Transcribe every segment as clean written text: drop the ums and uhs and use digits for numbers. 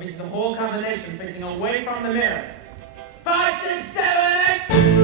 So this is the whole combination facing away from the mirror. 5, 6, 7, 8.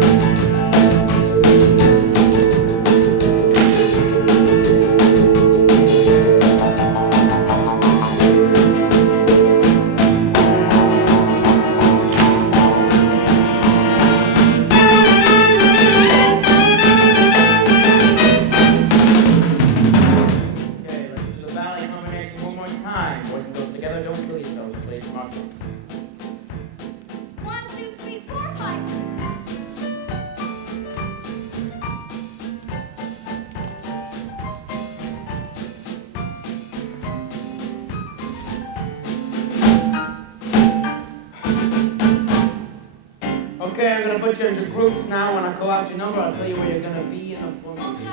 Okay, I'm going to put you into groups now. When I call out your number, I'll tell you where you're going to be in the formation.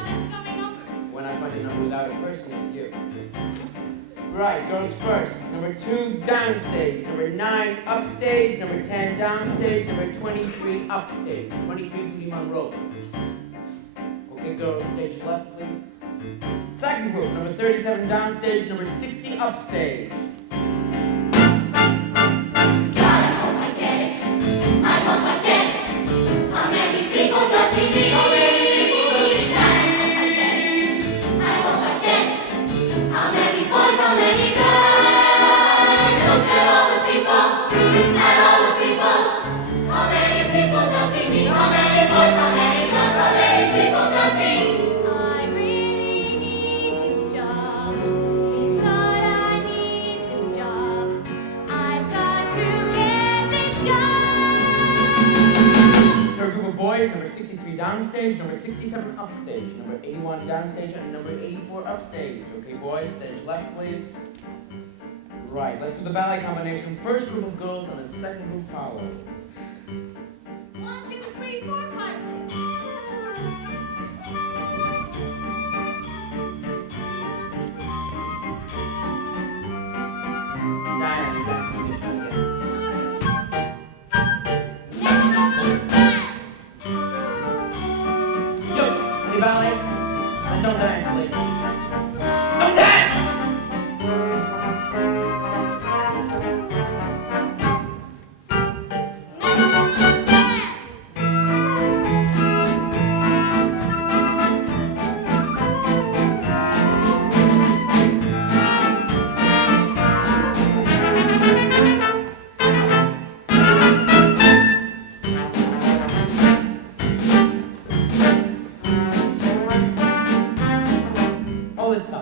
When I find your number without a person, it's you. Right, girls first. Number 2, downstage. Number 9, upstage. Number 10, downstage. Number 23, upstage. 23, Judy Monroe. Okay, girls, stage left, please. Second group, number 37, downstage. Number 60, upstage. Number 63 downstage, number 67 upstage, number 81 downstage, and number 84 upstage. Okay, boys, stage left, please. Right, let's do the ballet combination. First group of girls and the second group follow. 1, 2, 3, 4, 5, 6. Diana, that's what you're trying to get. Ballet, and don't dance, please. Don't dance!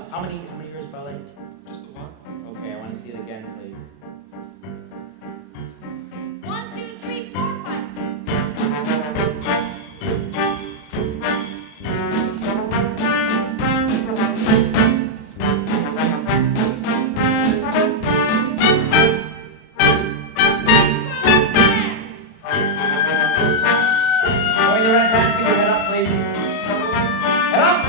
How many years ballet? Just the one. Okay, I want to see it again, please. 1, 2, 3, 4, 5, 6. Going the red pants, keep your head up, please. Head up!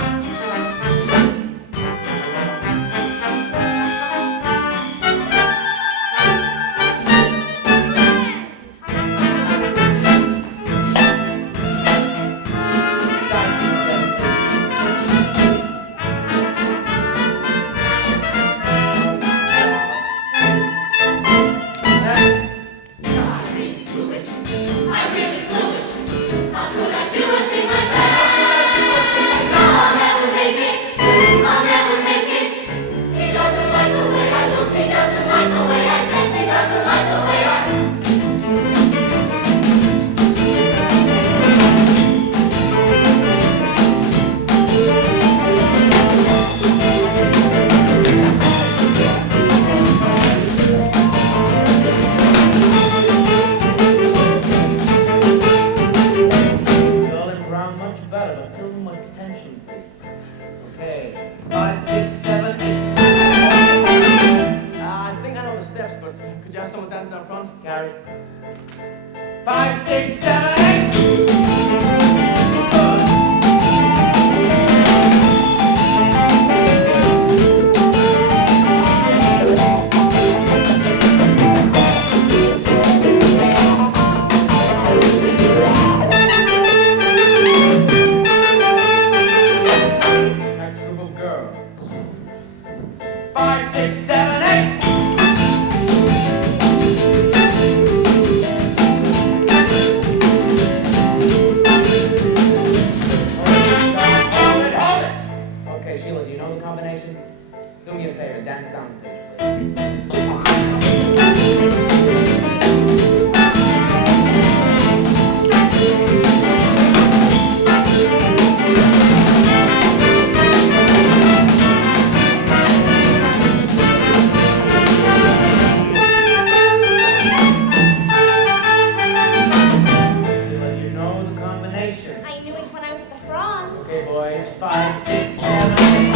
Okay. 5, 6, 7, 8. I think I know the steps, but could you have someone dancing out front? Gary. 5, 6, 7, 8. Girls. 5, 6, 7, 8. Do me a favor, dance down stage, please. But you know the combination. I knew it when I was at the front. Okay, boys. 5, 6, 7, 8.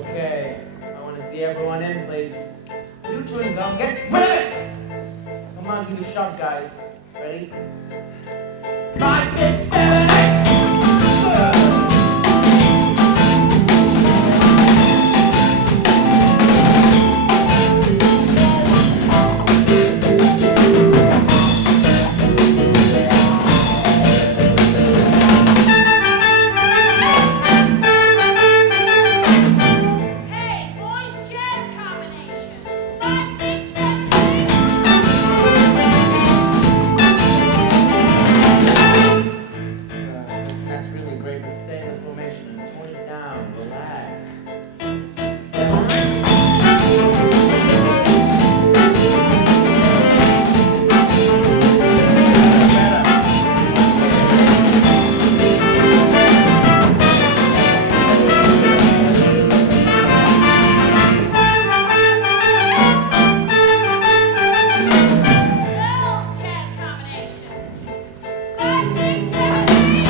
Okay, I want to see everyone in, please. You two and gum, get rid of it! Come on, give me a shot, guys. Ready? 5, 6, 7, 8. Hey, boys, jazz combination. 5, 6, 7, 8. That's really great, but stay in the formation and tone it down. Relax. 7. Girls, jazz combination. 5, 6, 7, 8.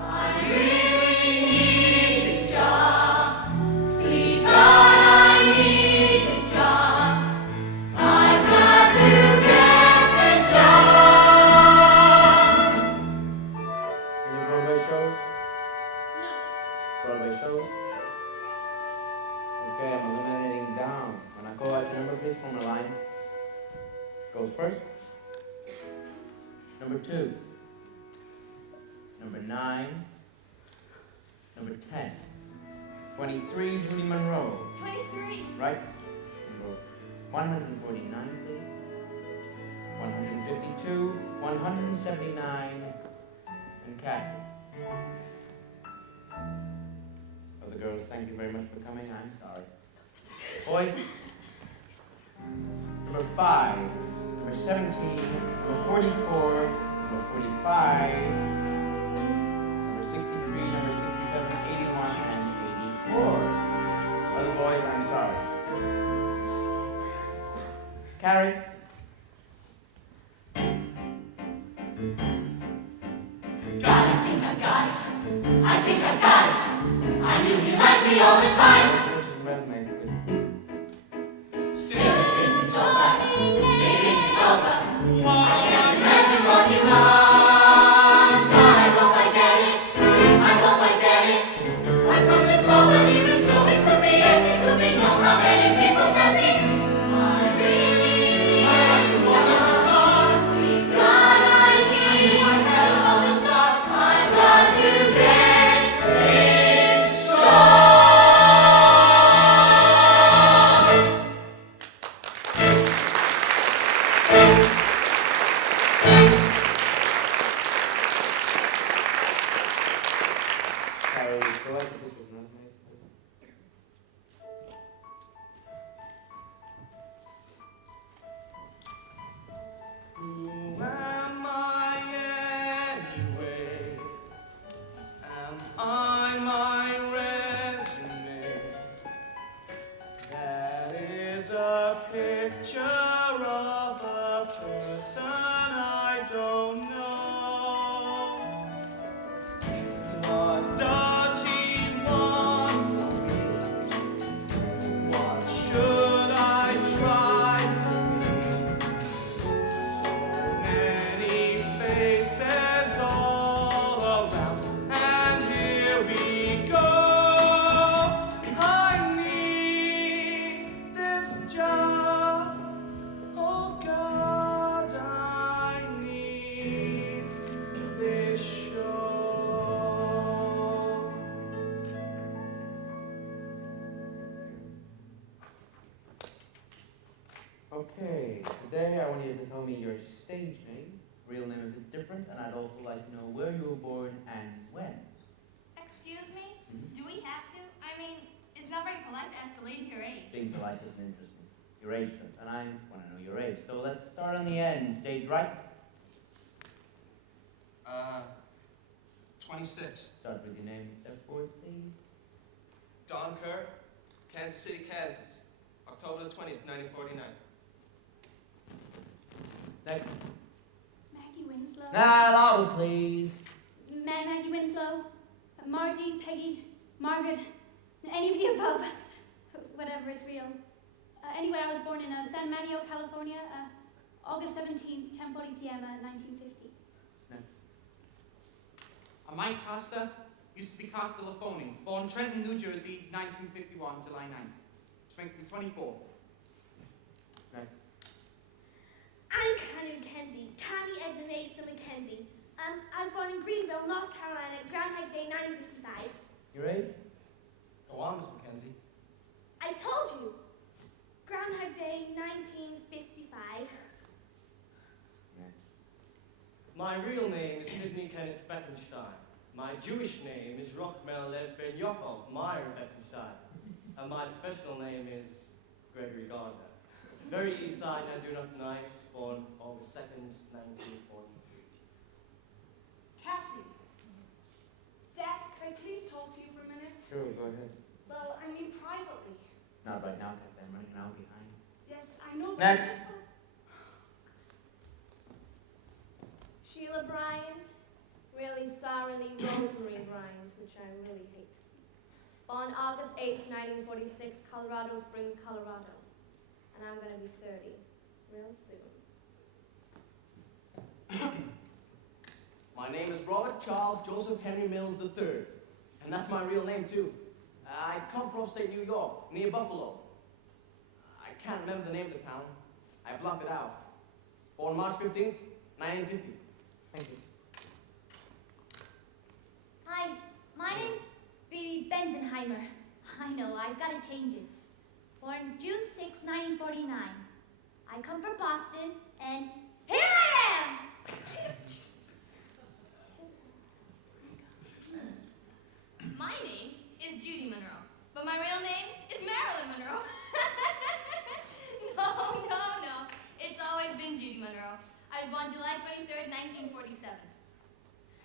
I really need this job. Please God, I need this job. I've got to get this job. Any Broadway shows? No. Broadway shows? Okay, I'm eliminating down. When I call out your number, please form a line. Goes first. Number 2. Number 9. Number 10. 23, Judy Monroe. 23. Right? Number 149, please. 152, 179, and Cassie. Other girls, thank you very much for coming. I'm sorry. Boys, number 5, number 17, number 44, number 45, number 63, number 67, 81, and 84. Other boys, I'm sorry. Carrie. God, I think I've got it. I think I've got it. I knew you liked me all the time. Pictures and resumes, please. Still, it isn't over. It isn't over. I can't imagine what you want. But I hope I get it. I hope I get it. I from this moment even so it could be yes, it could be no. Not many people can see. I really need this job. Please God, I need myself from the start. I've got to get this job. Okay, today I want you to tell me your stage name, real name if it's different, and I'd also like to know where you were born and when. Excuse me? Mhm. Do we have to? I mean, it's not very polite to ask a lady her age. Being polite doesn't interest me. Your age does, and I want to know your age. So let's start on the end. Stage right. 26. Start with your name. Step forward, please. Don Kerr, Kansas City, Kansas. October the 20th, 1949. Next. Maggie Winslow. Louder, please. Maggie Winslow. Margie, Peggy, Margaret, any of the above. Whatever is real. Anyway, I was born in San Mateo, California, August 17th, 10:40 p.m. 1950. Next. Mike Costa, used to be Costa Lafoni. Born Trenton, New Jersey, 1951, July 9th. Strength 24. Next. I'm Connie McKenzie, Connie Edna Mason McKenzie. I was born in Greenville, North Carolina, Groundhog Day 1955. Your age? Go on, Miss McKenzie. I told you. Groundhog Day 1955. Next. My real name is Sidney Kenneth Beckenstein. My Jewish name is Rochmel Lev Ben Yaakov Meyer Beckenstein. And my professional name is Gregory Gardner. Very east side, I do not deny it. Born August 2nd, 1943. Cassie. Zach, can I please talk to you for a minute? Sure, go ahead. Well, I mean privately. Not right now, because I'm running around behind. Yes, I know. But Next. I just want- Sheila Bryant, really sorrowly Rosemary Bryant, which I really hate. Born August 8th, 1946, Colorado Springs, Colorado. And I'm going to be 30 real soon. My name is Robert Charles Joseph Henry Mills III. And that's my real name, too. I come from upstate New York, near Buffalo. I can't remember the name of the town. I blocked it out. Born March 15th, 1950. Thank you. Hi, my name's Baby Benzenheimer. I know, I've got to change it. Born June 6, 1949. I come from Boston, and here I am! My name is Judy Monroe, but my real name is Marilyn Monroe. No. It's always been Judy Monroe. I was born July 23rd, 1947.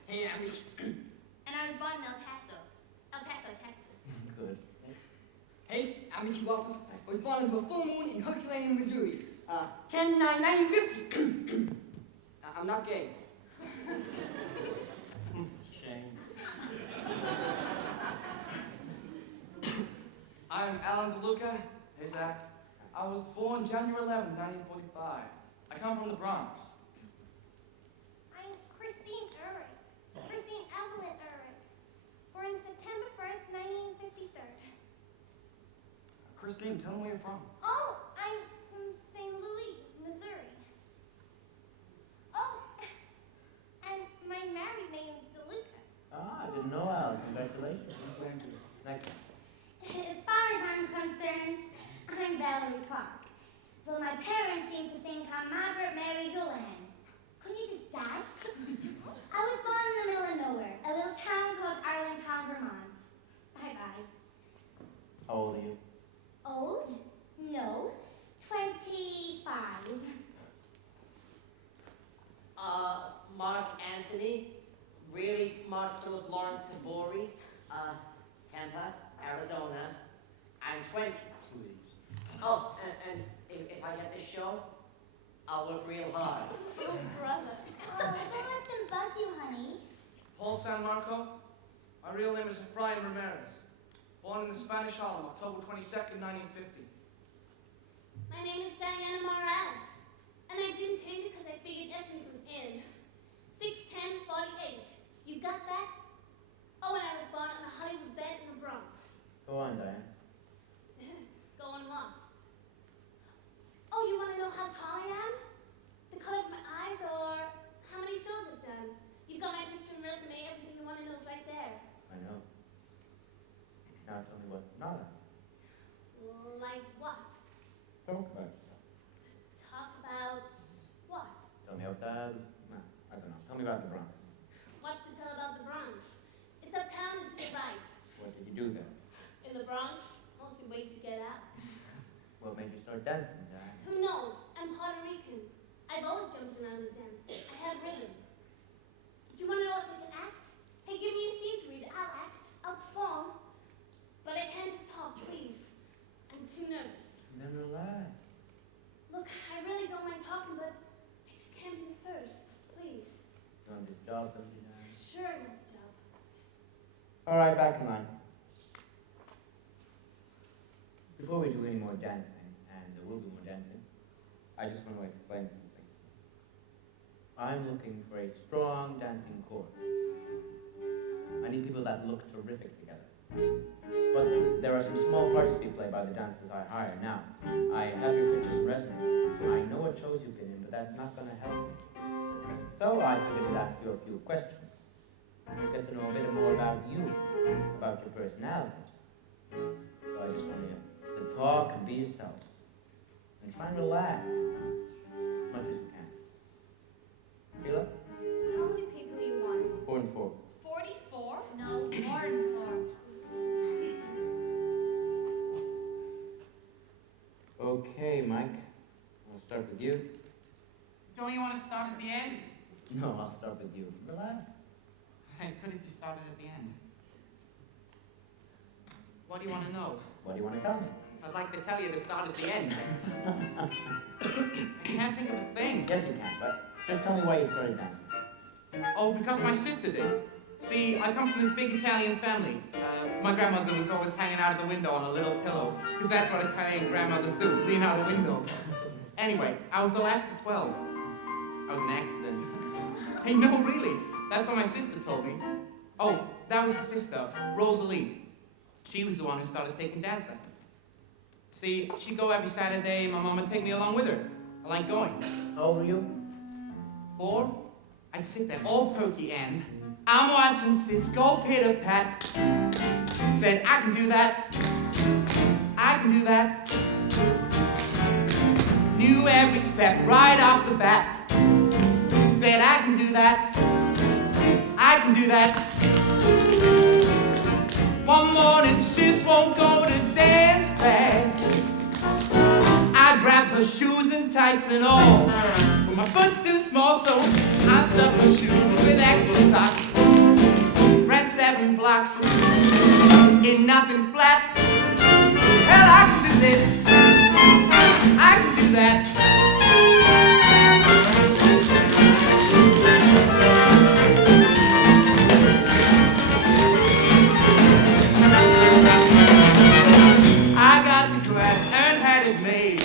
Hey, And I was born in El Paso, Texas. Good. Hey, I'm Richie Walters. I was born into a full moon in Herculaneum, Missouri. 10/9/1950. I'm not gay. Shame. I'm Alan DeLuca. Hey, Zach. I was born January 11th, 1945. I come from the Bronx. I'm Christine Urich. Christine Evelyn Urich. Born September 1st, 1953. Christine, tell me where you're from. Oh, I'm from St. Louis, Missouri. Oh, and my married name is DeLuca. Ah, I didn't know, Al. Congratulations. Next. As far as I'm concerned, I'm Valerie Clark. Well, my parents seem to think I'm Margaret Mary Houlihan. Couldn't you just die? I was born in the middle of nowhere, a little town called Arlington, Vermont. Bye-bye. How old are you? Old? No. 25. Mark Antony, really Mark Philip Lawrence Tabori, Tampa, Arizona. I'm 20. Please. Oh, and if I get this show, I'll work real hard. Oh, brother. Oh, don't let them bug you, honey. Paul San Marco. My real name is Efrain Ramirez. Born in the Spanish Harlem, October 22nd, 1950. My name is Diana Morales. And I didn't change it because I figured Ethnic was in. 61048. You got that? Oh, and I was born on a Hollywood bed in the Bronx. Go on, Diane. Go on what? Oh, you want to know how tall I am? The color of my eyes or how many shows I've done? You've got my picture and resume, everything you want to know is right there. I know. Now tell me what's not on. Like what? Talk about yourself. Talk I don't know. Tell me about the Bronx. What's to tell about the Bronx? It's uptown and to the right. What did you do there? In the Bronx, mostly wait to get out. What made you start dancing, Diane? Who knows? I'm Puerto Rican. I've always jumped around and danced. I have rhythm. Do you want to know if I can act? Hey, give me a scene to read. I'll act. I'll perform. But I can't just talk, please. I'm too nervous. Then relax. Look, I really don't mind talking, but I just can't be the first. Please. You want this job, don't you, Diane? Sure, I want the job. All right, back in line. Before we do any more dancing, and there will be more dancing, I just want to explain something. I'm looking for a strong dancing chorus. I need people that look terrific together. But there are some small parts to be played by the dancers I hire. Now, I have your pictures and resumes. I know what shows you've been in, but that's not going to help me. So I figured I'd ask you a few questions. Get to know a bit more about you, about your personalities. So I just want you to talk and be yourself. And try and relax as much as you can. Feel it? How many people do you want? 4 and 4. 44? No, more than 4. Okay, Mike. I'll start with you. Don't you want to start at the end? No, I'll start with you. Relax. I could if you started at the end. What do you want to know? What do you want to tell me? I'd like to tell you to start at the end. I can't think of a thing. Yes, you can, but just tell me why you started dancing. Oh, because my sister did. See, I come from this big Italian family. My grandmother was always hanging out of the window on a little pillow, because that's what Italian grandmothers do, lean out a window. Anyway, I was the last of 12. I was an accident. Hey, no, really. That's what my sister told me. Oh, that was the sister, Rosalie. She was the one who started taking dance lessons. See, she'd go every Saturday, my mom would take me along with her. I like going. How old were you? 4. I'd sit there all perky and I'm watching Cisco pitter-pat. Said, I can do that. I can do that. Knew every step right off the bat. Said, I can do that. I can do that. One morning, sis won't go to dance class. I grabbed her shoes and tights and all. But my foot's too small, so I stuffed her shoes with extra socks. Ran 7 blocks in nothing flat. Hell, I can do this. I can do that. I got to class and had it made,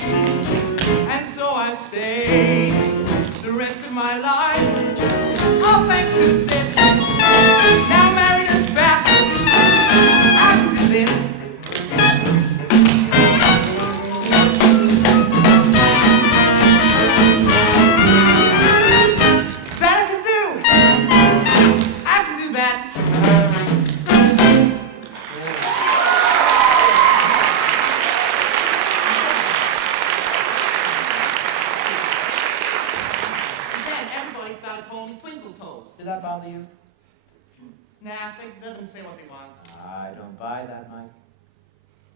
and so I stayed the rest of my life. All thanks to sis, now married and fat. I can do this. That I can do. I can do that. Call me Twinkle Toes. Did that bother you? Nah, they let them say what they want. I don't buy that, Mike.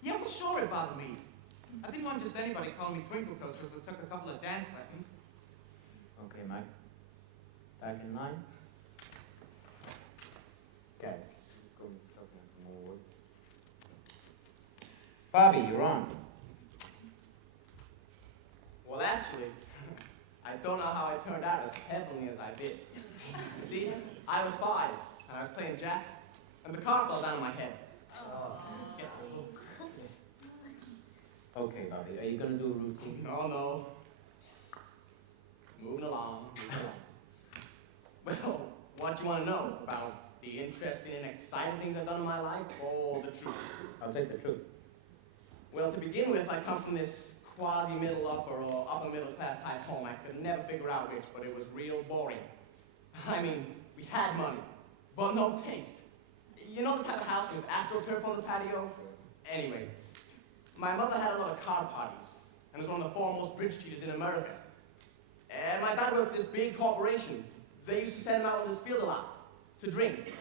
Yeah, well, sure it bothered me. I didn't want just anybody calling me Twinkle Toes because I took a couple of dance lessons. Okay, Mike. Back in line. Okay. Go more. Bobby, you're on. Well, actually, I don't know how I turned out as heavenly as I did. You see, I was 5, and I was playing jacks, and the car fell down on my head. Okay, Bobby, are you gonna do a routine? No. Moving along. Well, what do you want to know? About the interesting and exciting things I've done in my life, or the truth? I'll take the truth. Well, to begin with, I come from this quasi-middle upper or upper middle class type home. I could never figure out which, but it was real boring. I mean, we had money, but no taste. You know the type of house with astroturf on the patio? Anyway, my mother had a lot of car parties, and was one of the foremost bridge cheaters in America. And my my dad worked for this big corporation. They used to send him out in this field a lot to drink.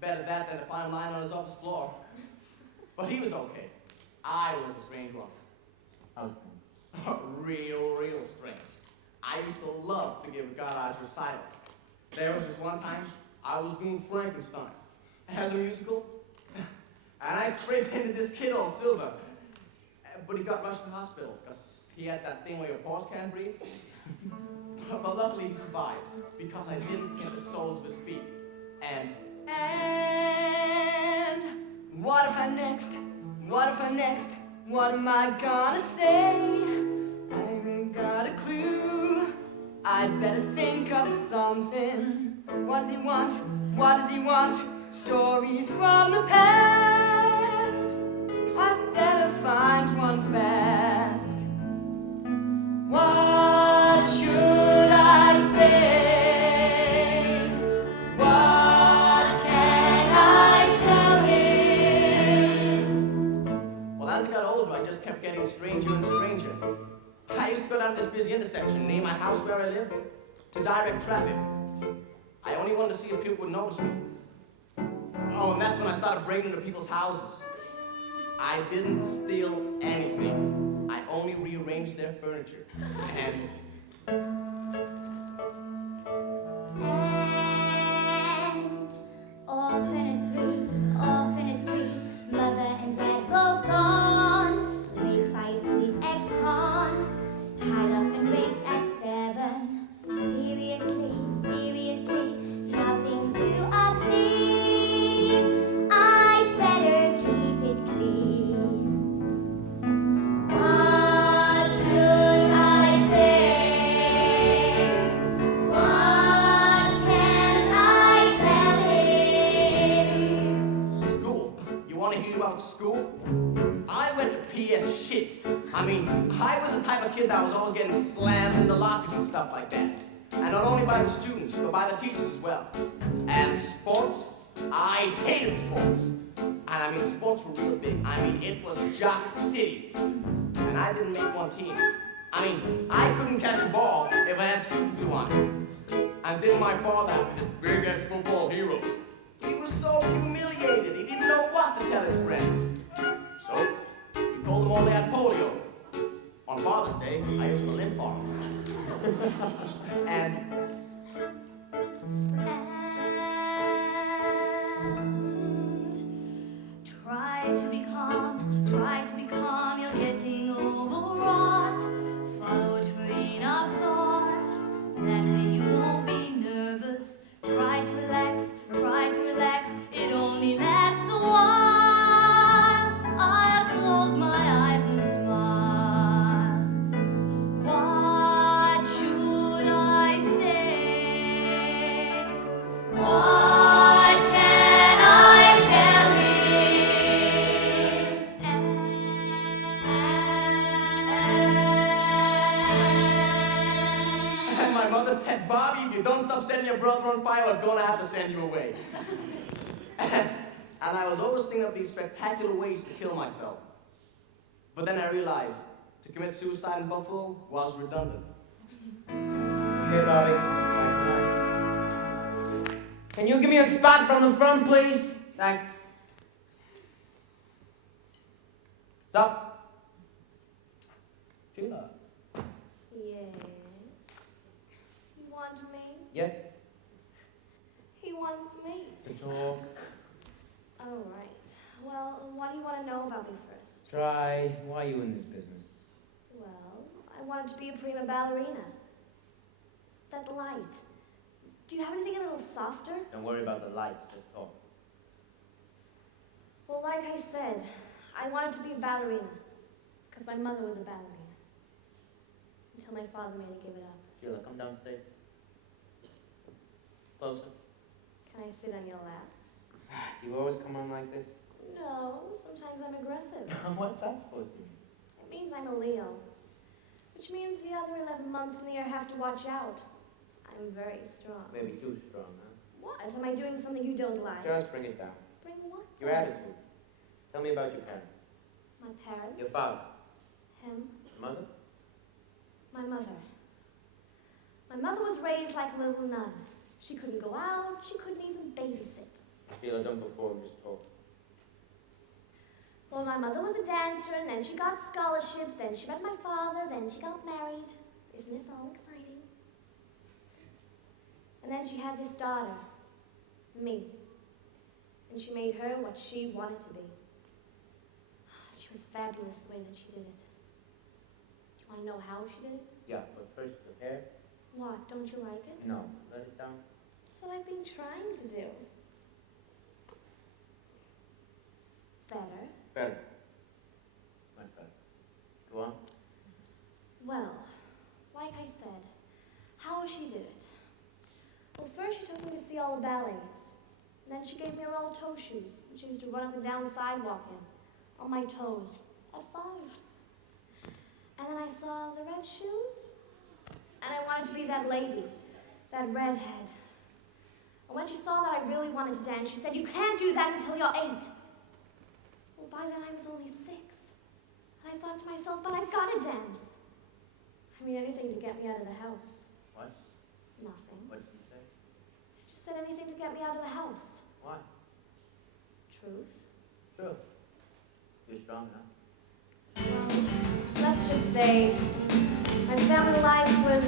Better that than to find him lying on his office floor. But he was okay. I was a strange one. Real strange. I used to love to give garage recitals. There was this one time I was doing Frankenstein as a musical, and I spray painted this kid all silver. But he got rushed to the hospital because he had that thing where your paws can't breathe. But luckily he survived because I didn't hit the soles of his feet. And what if I next? What if I next? What am I gonna say? I haven't got a clue. I'd better think of something. What does he want? What does he want? Stories from the past. I'd better find one fast. What should I say? What can I tell him? well, as I got older, I just kept getting stranger and stranger. I used to go down to this busy intersection near my house where I live to direct traffic. I only wanted to see if people would notice me. Oh, and that's when I started breaking into people's houses. I didn't steal anything. I only rearranged their furniture. And orphan at three, mother and dad both gone, raised by a sweet ex-con, tied up and raped at 7. Seriously, nothing too obscene. I'd better keep it clean. What should I say? What can I tell him? school. You want to hear about school? I went to PS shit. I mean, I was the type of kid that was always getting slammed in the lockers and stuff like that. And not only by the students, but by the teachers as well. And sports? I hated sports. And I mean, sports were real big. I mean, it was Jock City. And I didn't make one team. I mean, I couldn't catch a ball if I had super glue on it. And then my father, this big ass football hero, he was so humiliated. He didn't know what to tell his friends. So, he told them all they had polio. On Father's Day, I used to limp for him. And Try to be calm, you're getting overwrought. Follow a train of thought, that way you won't be nervous. Try to relax, it only lasts a while. I'll close my eyes and smile. What should I say? What can I tell him? And my mother said, Bobby, if you don't stop setting your brother on fire, we're gonna have to send you away. And I was always thinking of these spectacular ways to kill myself. But then I realized to commit suicide in Buffalo was redundant. Okay, Bobby. Bye for now. Can you give me a spot from the front, please? Thanks. Stop. Sheila. Yes. You want me? Yes? He wants me. To talk. All right. Well, what do you want to know about me first? Try. Why are you in this business? Well, I wanted to be a prima ballerina. That light. Do you have anything a little softer? Don't worry about the lights. Just talk. Well, like I said, I wanted to be a ballerina. Because my mother was a ballerina. Until my father made me give it up. Sheila, come downstairs. Closer. Can I sit on your lap? Do you always come on like this? No, sometimes I'm aggressive. What's that supposed to mean? It means I'm a Leo. Which means the other 11 months in the year have to watch out. I'm very strong. Maybe too strong, huh? What? Am I doing something you don't like? Just bring it down. Bring what? Your attitude. Tell me about your parents. My parents? Your father. Him? Your mother? My mother. My mother was raised like a little nun. She couldn't go out, she couldn't even babysit. Sheila, don't perform, just talk. Well, my mother was a dancer, and then she got scholarships, then she met my father, then she got married. Isn't this all exciting? And then she had this daughter, me. And she made her what she wanted to be. She was fabulous the way that she did it. Do you want to know how she did it? Yeah, but first prepare. What, don't you like it? No, let it down. That's what I've been trying to do. Better. Better. Much better. Go on. Well, like I said, how she did it. Well, first she took me to see all the ballets. And then she gave me her old toe shoes, which I used to run up and down the sidewalk in, on my toes, at 5. And then I saw the red shoes, and I wanted to be that lady, that redhead. And when she saw that I really wanted to dance, she said, "You can't do that until you're 8. Well, by then I was only 6. And I thought to myself, but I've got to dance. I mean, anything to get me out of the house. What? Nothing. What did you say? I just said anything to get me out of the house. Why? Truth. Sure. You're strong enough. Well, let's just say my family life was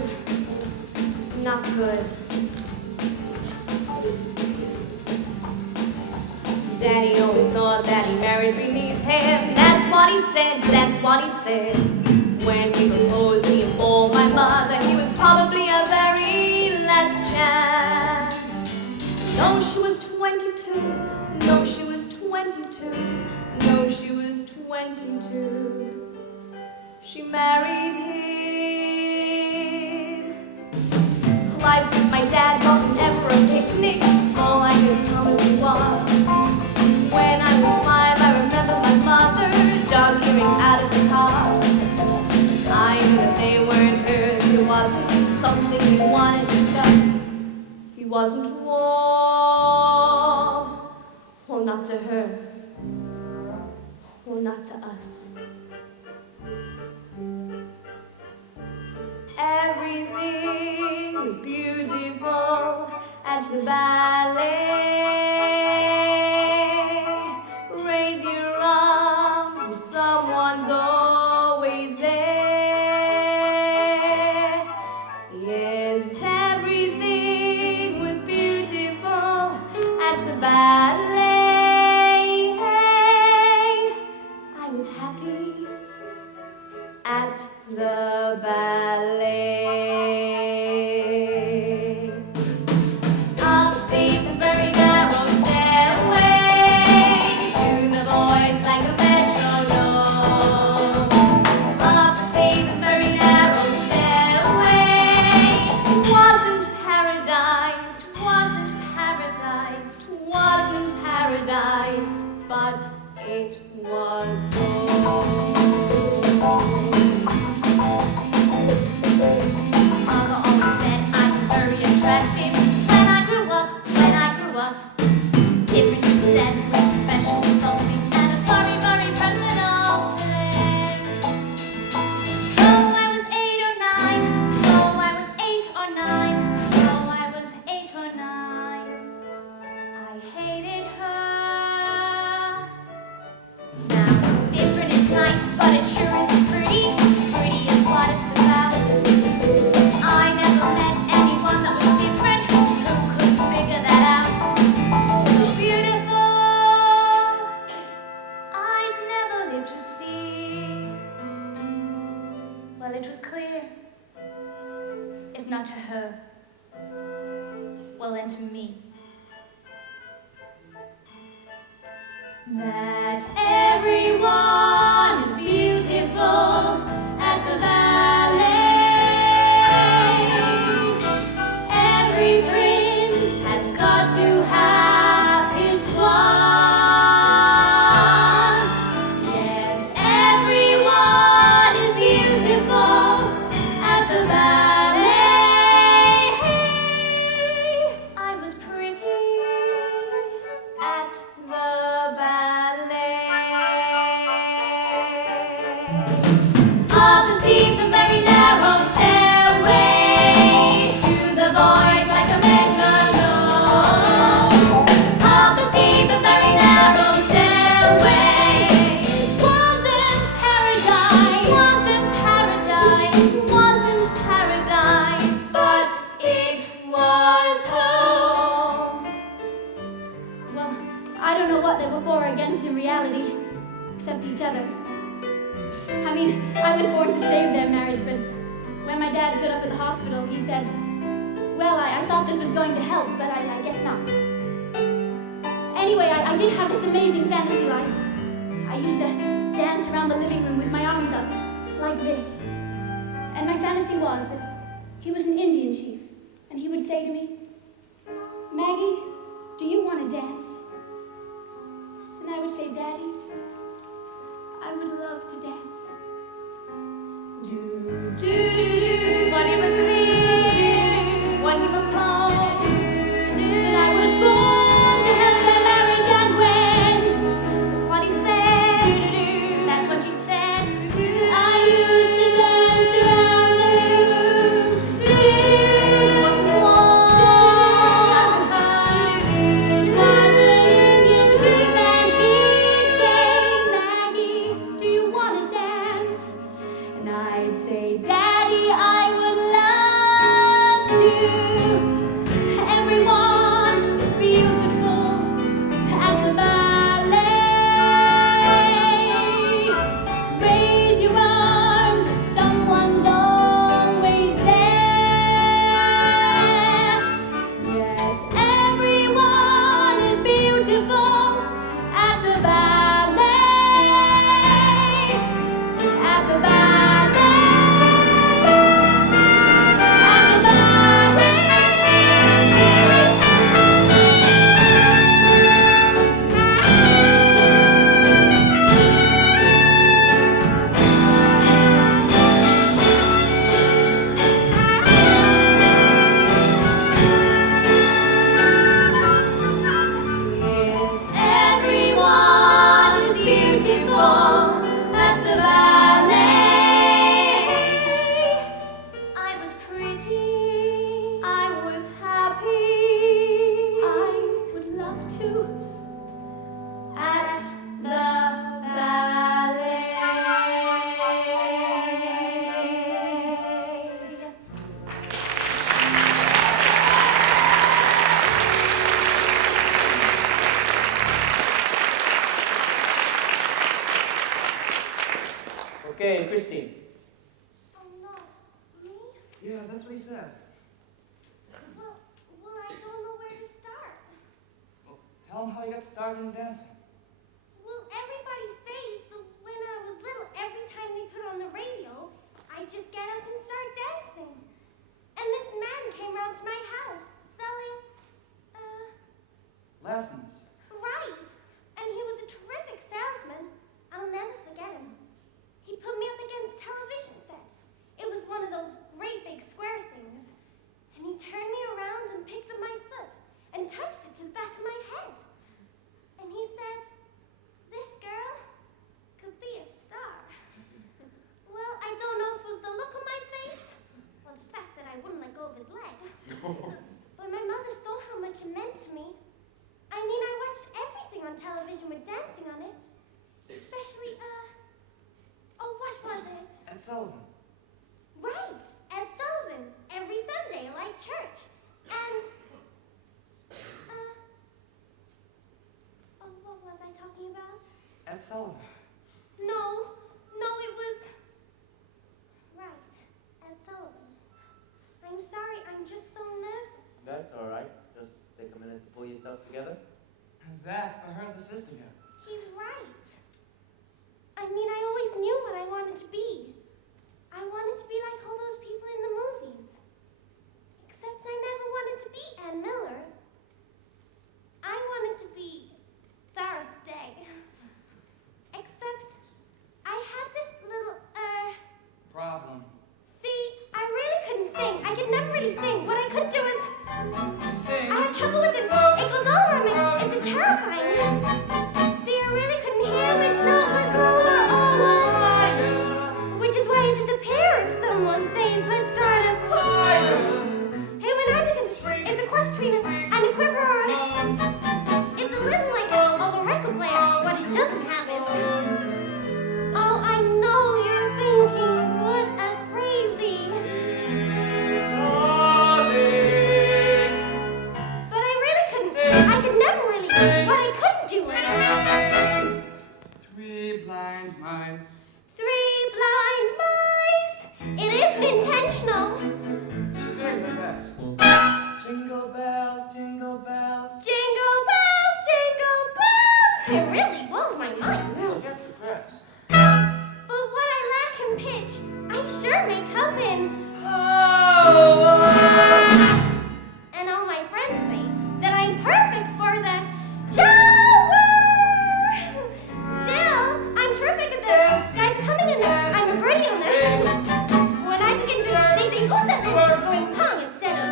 not good. Daddy always thought that he married beneath him. That's what he said, that's what he said. When he proposed me for my mother, he was probably a very last chance. No, she was 22. No, she was 22. No, she was 22. She married him. Life with my dad wasn't ever a picnic. All I could promise you was, when I was 5, I remember my mother dog earrings out of the car. I knew that they weren't hers. It wasn't something we wanted to discuss. He wasn't warm. Well, not to her. Well, not to us. Everything was beautiful at the ballet. Raise your arms and someone's always there. Yes, everything was beautiful at the ballet. I was happy at the ballet. Up the very narrow stairway to the voice like a metronome. Up the very narrow stairway. Wasn't paradise, wasn't paradise, wasn't paradise, but it was gold. Mother always said I was very attractive when I grew up. Different, she said, with a special something and a very, very personal friend. Though I was 8 or 9, though I was 8 or 9, though I was 8 or 9, I hated her. Now, different is nice, but it sure isn't pretty. Pretty is what it's about. I never met anyone that was different who could figure that out. So beautiful, I'd never live to see. Well, it was clear, if not to her, well then to me, that everyone is beautiful at the ballet. Every prince has got to have his swan. Yes, everyone is beautiful at the ballet. I was pretty at the ballet. reality, except each other. I mean, I was born to save their marriage, but when my dad showed up at the hospital, he said, well, I thought this was going to help, but I guess not. Anyway, I did have this amazing fantasy life. I used to dance around the living room with my arms up, like this. And my fantasy was that he was an Indian chief, and he would say to me, Maggie, do you want to dance? And I would say, Daddy, I would love to dance. Do, do, do, what it was me, what you proposed, that I was born to have their marriage and when. That's what he said, that's what she said. I used to dance around the room, was the one. It was an Indian chief and he'd say, Maggie, do you want to dance? And I'd say, Daddy, I would love to. Everyone is beautiful at the ballet. Raise your arms, someone's always there. Yes, everyone is beautiful at the ballet. At the ballet. At the ballet. Yes, everyone is beautiful at the ballet. I was pretty. I was happy. I would love to. At the ballet. Okay, Christine. Oh no, me? Yeah, that's what he said. Well, I don't know where to start. Well, tell him how you got started in dancing. Well, everybody says that when I was little, every time they put on the radio, I'd just get up and start dancing. And this man came round to my house selling, Lessons. right. And he was a terrific salesman. I'll never forget him. He put me up against a television set. It was one of those great big square things. And he turned me around and picked up my foot and touched it to the back of my head. And he said, this girl could be a star. Well, I don't know if it was the look on my face or the fact that I wouldn't let go of his leg. But my mother saw how much it meant to me. I mean, I watched everything on television with dancing on it. Especially, oh, what was it? Ed Sullivan. Right, Ed Sullivan, every Sunday, like church. And, oh, what was I talking about? Ed Sullivan. No, it was, right, Ed Sullivan. I'm sorry, I'm just so nervous. That's all right. Just take a minute to pull yourself together. Zach, I heard the sister here. He's right. I mean, I always knew what I wanted to be. I wanted to be like all those people in the movies. Except I never wanted to be Ann Miller. I wanted to be Doris Day. Except I had this little, Problem. see, I really couldn't sing. I could never really sing. What I could do is, Sing. I have trouble with it. It goes all over me. It's terrifying. See, I really couldn't hear which note was lower or was higher. Which is why I disappear if someone says, let's start a crest. Jingle bells, jingle bells. Jingle bells, jingle bells. It really blows my mind. Still gets the crest. But what I lack in pitch, I sure make up in. Oh, And all my friends say that I'm perfect for the shower. Still, I'm terrific at the guys coming in. I'm a birdie on the. When I begin to, they say, who's at this? Going pong instead of.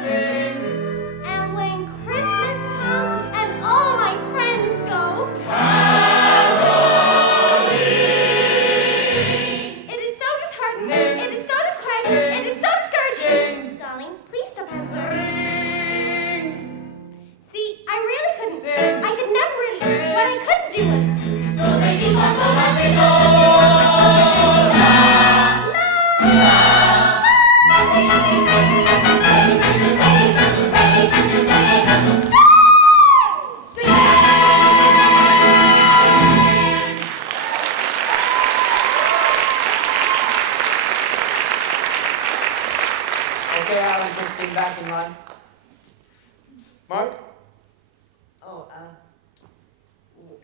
And when Christmas comes and all my friends go. It is so disheartening. It is so disquieting. It is so discouraging. Darling, please stop answering. See, I really couldn't. I could never really. What I couldn't do was. The baby was so magical. Okay, Alan, put things back in line. Mark? Oh,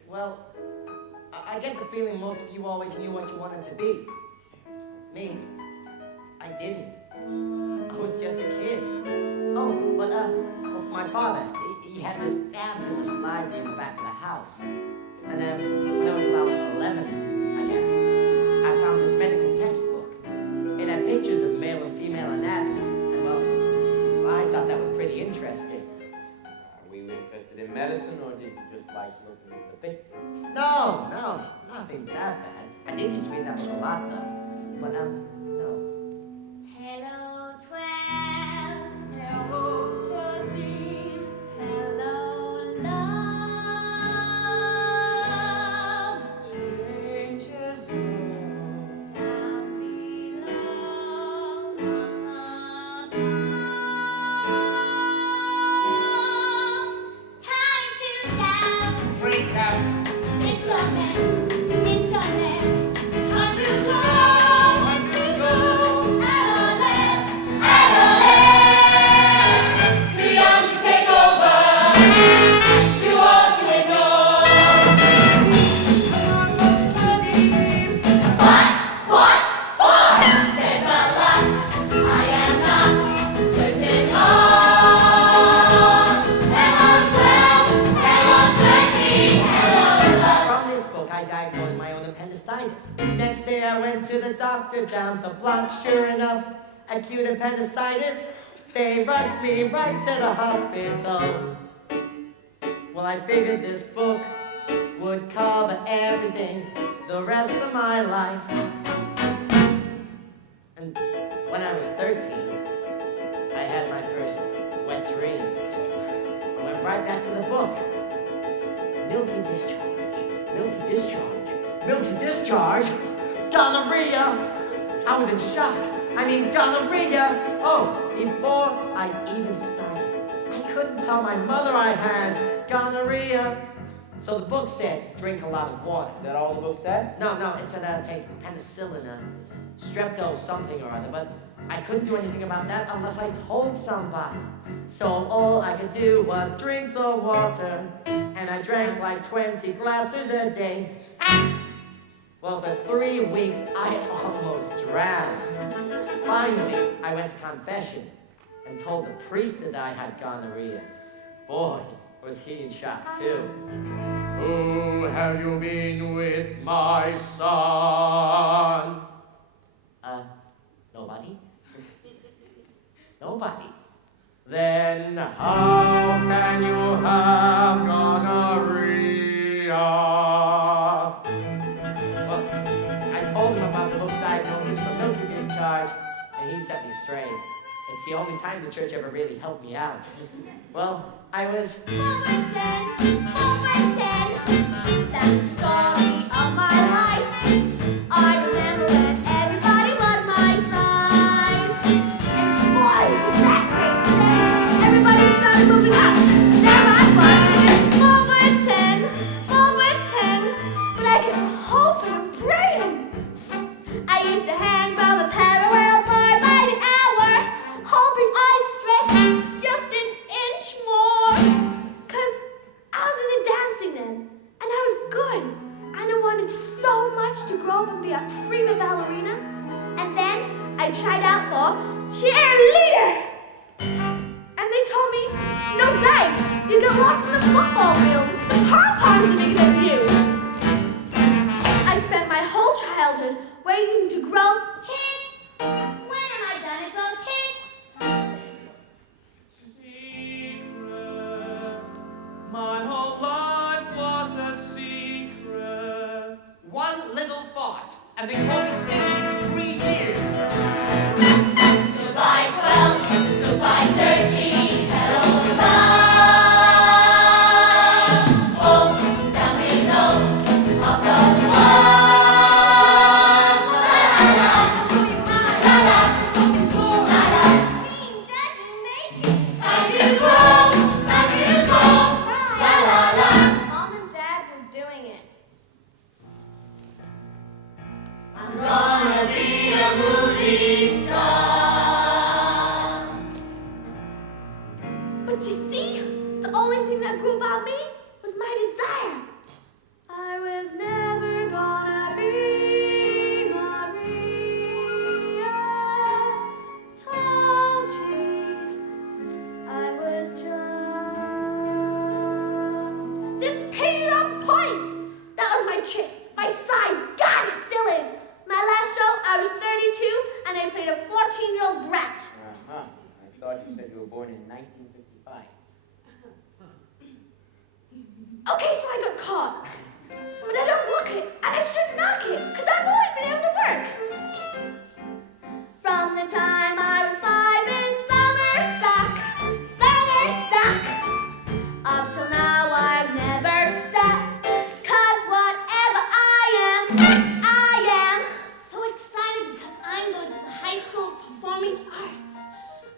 well, I get the feeling most of you always knew what you wanted to be. Me, I didn't. I was just a kid. Oh, but, my father, he had this fabulous library in the back of the house. And then, when I was about 11, I guess, I found this medical textbook. It had pictures of male and female anatomy. And, well, I thought that was pretty interesting. Were you interested in medicine, or did you just like looking at the picture? No, nothing that bad. I did used to read that book a lot, though. But, no. Hello, 12. Hello, 13. Hello, love. changes Down below. Time to doubt. Freak out. It's a mess. It's a mess. Time to go. Time to go. Adolescence. Adolescence, too young to take over, too old to ignore. What for? There's a lot I am not certain of. Hello 12, hello 13, hello love. From this book, I diagnosed my own appendicitis. Next day, I went to the doctor down the block. Sure enough, acute appendicitis. They rushed me right to the hospital. Well, I figured this book would cover everything the rest of my life. And when I was 13, I had my first wet dream. I went right back to the book. Milky discharge, milky discharge, milky discharge, gonorrhea. I was in shock. I mean, gonorrhea. Oh, before I even started, I couldn't tell my mother I had gonorrhea. So the book said, drink a lot of water. Is that all the book said? No, it said take penicillin, strepto something or other, but I couldn't do anything about that unless I told somebody. So all I could do was drink the water, and I drank like 20 glasses a day. Well, for 3 weeks, I almost drowned. Finally, I went to confession and told the priest that I had gonorrhea. Boy, was he in shock too. Who have you been with, my son? Nobody? Nobody. Then how can you have gonorrhea? Well, I told him about the book's diagnosis for milky discharge, and he set me straight. It's the only time the church ever really helped me out. Well, I was... Over 10. That's the story of my life. I remember when everybody was my size. And boy, that great day. Everybody started moving up. There I was, over 10. But I kept hoping and praying. I used to hang from a parallel line by the hour, hoping I'd stretch a chick. My size, God, it still is. My last show, I was 32, and I played a 14-year-old brat. Uh-huh. I thought you said you were born in 1955. Okay, so I got caught. But I don't look it, and I should knock it, because I've always been able to work. From the time I was 5 in summer stock, up till now I've never stopped. 'Cause whatever I am so excited because I'm going to the high school of performing arts.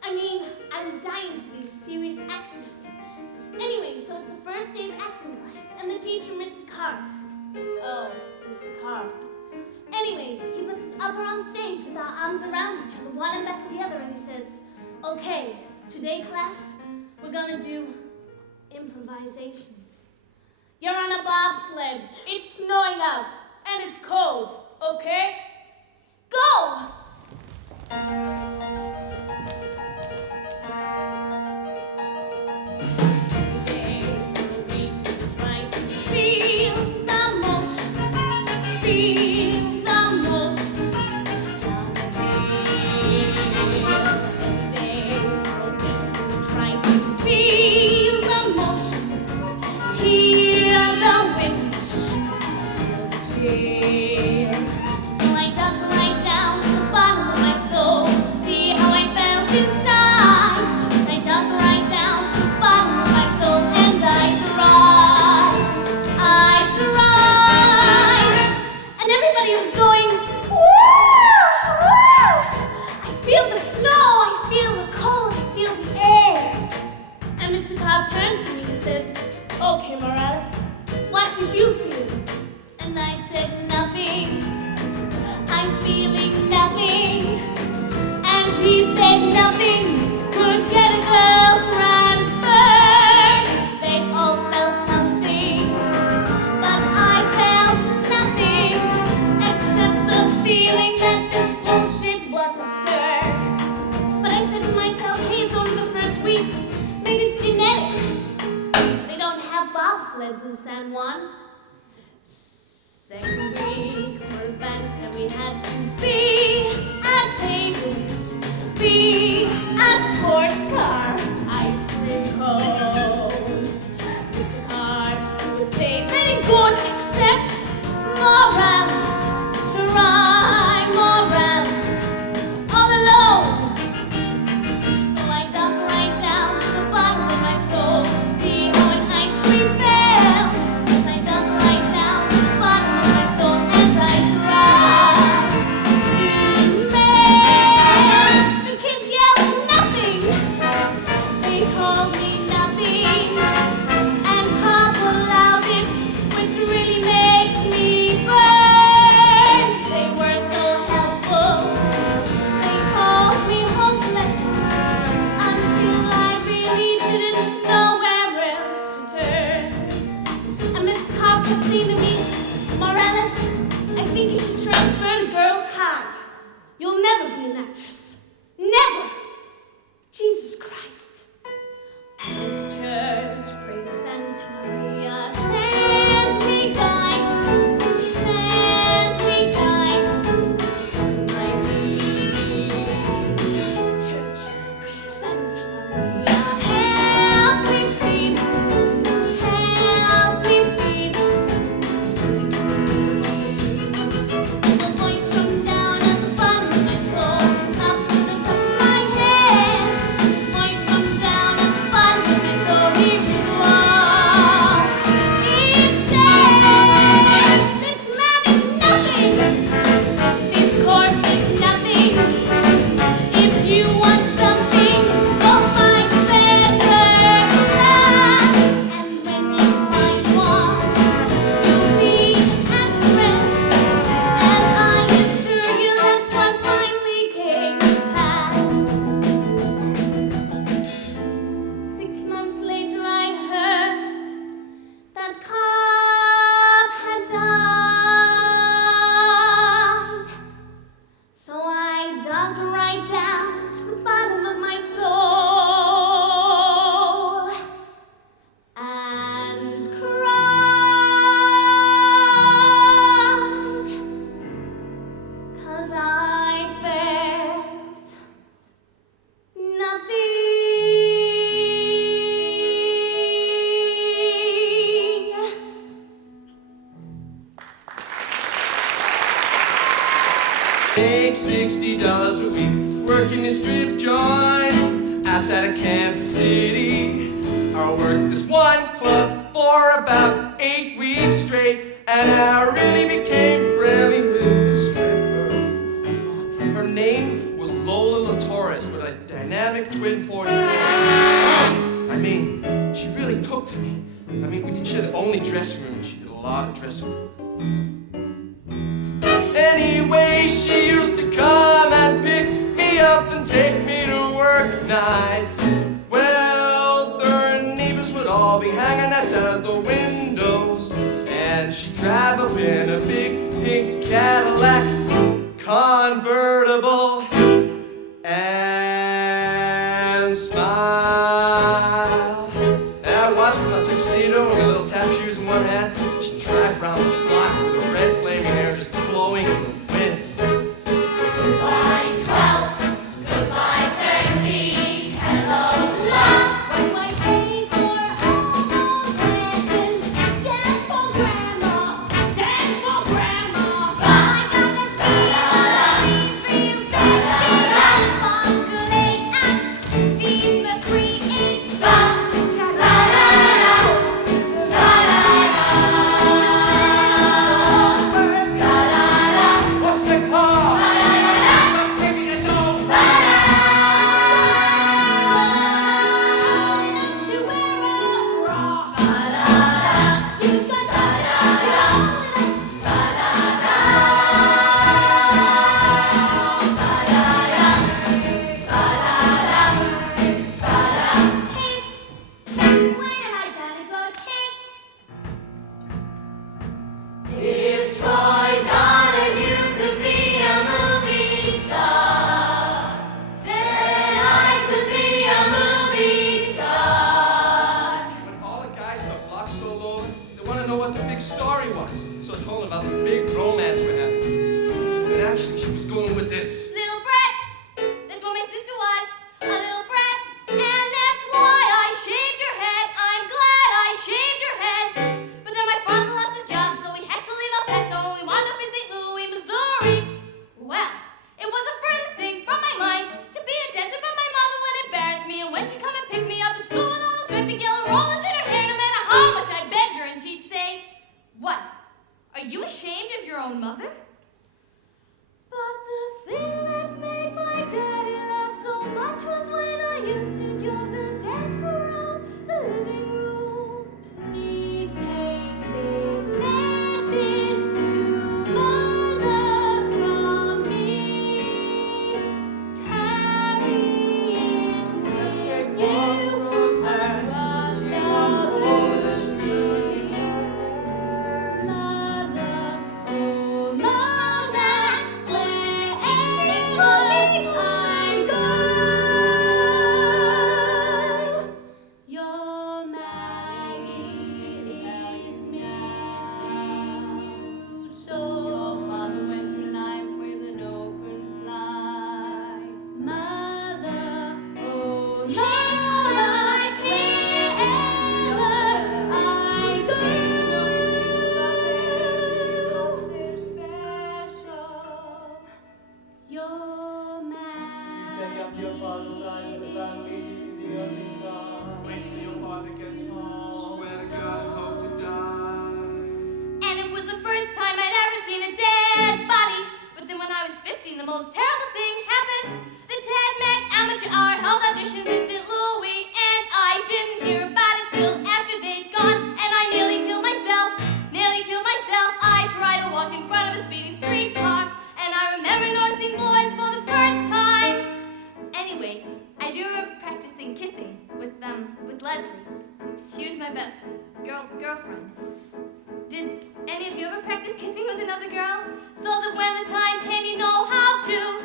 I mean, I was dying to be a serious actress. Anyway, so it's the first day of acting class, and the teacher, Mr. Carp. Oh, Mr. Carp. Anyway, he puts us up on stage with our arms around each other, one and back to the other, and he says, okay, today, class, we're gonna do improvisations. You're on a bobsled. It's snowing out, and it's cold, okay? Go! make $60 a week working in strip joints outside of Kansas City. I worked this one club for about 8 weeks straight, and I really became friendly with the stripper. Her name was Lola LaTorres with a dynamic twin 44. I mean, she really took to me. I mean, we did share the only dressing room, and she did a lot of dressing room. Anyway, she used to come and pick me up and take me to work nights. Well, their neighbors would all be hanging outside the windows, and she'd drive up in a big pink Cadillac convertible and smile. And I watched from a tuxedo and a little tap shoes in one hand. She'd drive around the block with her red flaming hair just blowing in the wind. Goodbye 12, goodbye 13, hello love. When my paid for all those lessons, dance for grandma, dance for grandma. Ba, I got the seems real sexy. Populate and Steve McCree. ba, la la la, la la la, la la la, What's the car? la la la, Give me a note. la To wear a bra. la la la. You got to When am I gonna go tits? If Troy Donahue could be a movie star, then I could be a movie star. When all the guys in the block sold over, they want to know what the big story was. So I told them about this big romance we're having. But actually, she was going with this. Little brat, that's what my sister was, a little brat, and that's why I shaved her head. I'm glad I shaved her head. But then my father lost his job, so we had to leave El Paso, and we wound up in St. Louis, Missouri. Well, it was the furthest thing from my mind to be a dentist, but my mother would embarrass me, and when she'd come and pick me up at school with all those great big yellow rollers in her hair, no matter how much I begged her, and she'd say, "What? Are you ashamed of your own mother?" But the thing that made my daddy laugh so much was when I used to jump and dance around the living room. Please take this message to mother from me. Carry it with you across the street. Mother, oh mother, wherever I go, your Maggie is missing you so. Your father went through life with an open fly. Mother, oh mother, wherever I go, they're special. Your Maggie. Take up your father's side of the family, it's the only side. Wait till your father gets home. Swear to God, I hope to die. And it was the first time I'd ever seen a dead body. But then when I was 15, the most terrible thing happened. The Ted Mac Amateur Hour held auditions in St. Louis, and I didn't hear about it till after they'd gone. And I nearly killed myself, I tried to walk in front of a speeding streetcar, and I remember noticing boys for the first time. Anyway, I do remember practicing kissing with Leslie. She was my best girlfriend. Did any of you ever practice kissing with another girl? So that when the time came, you know how to.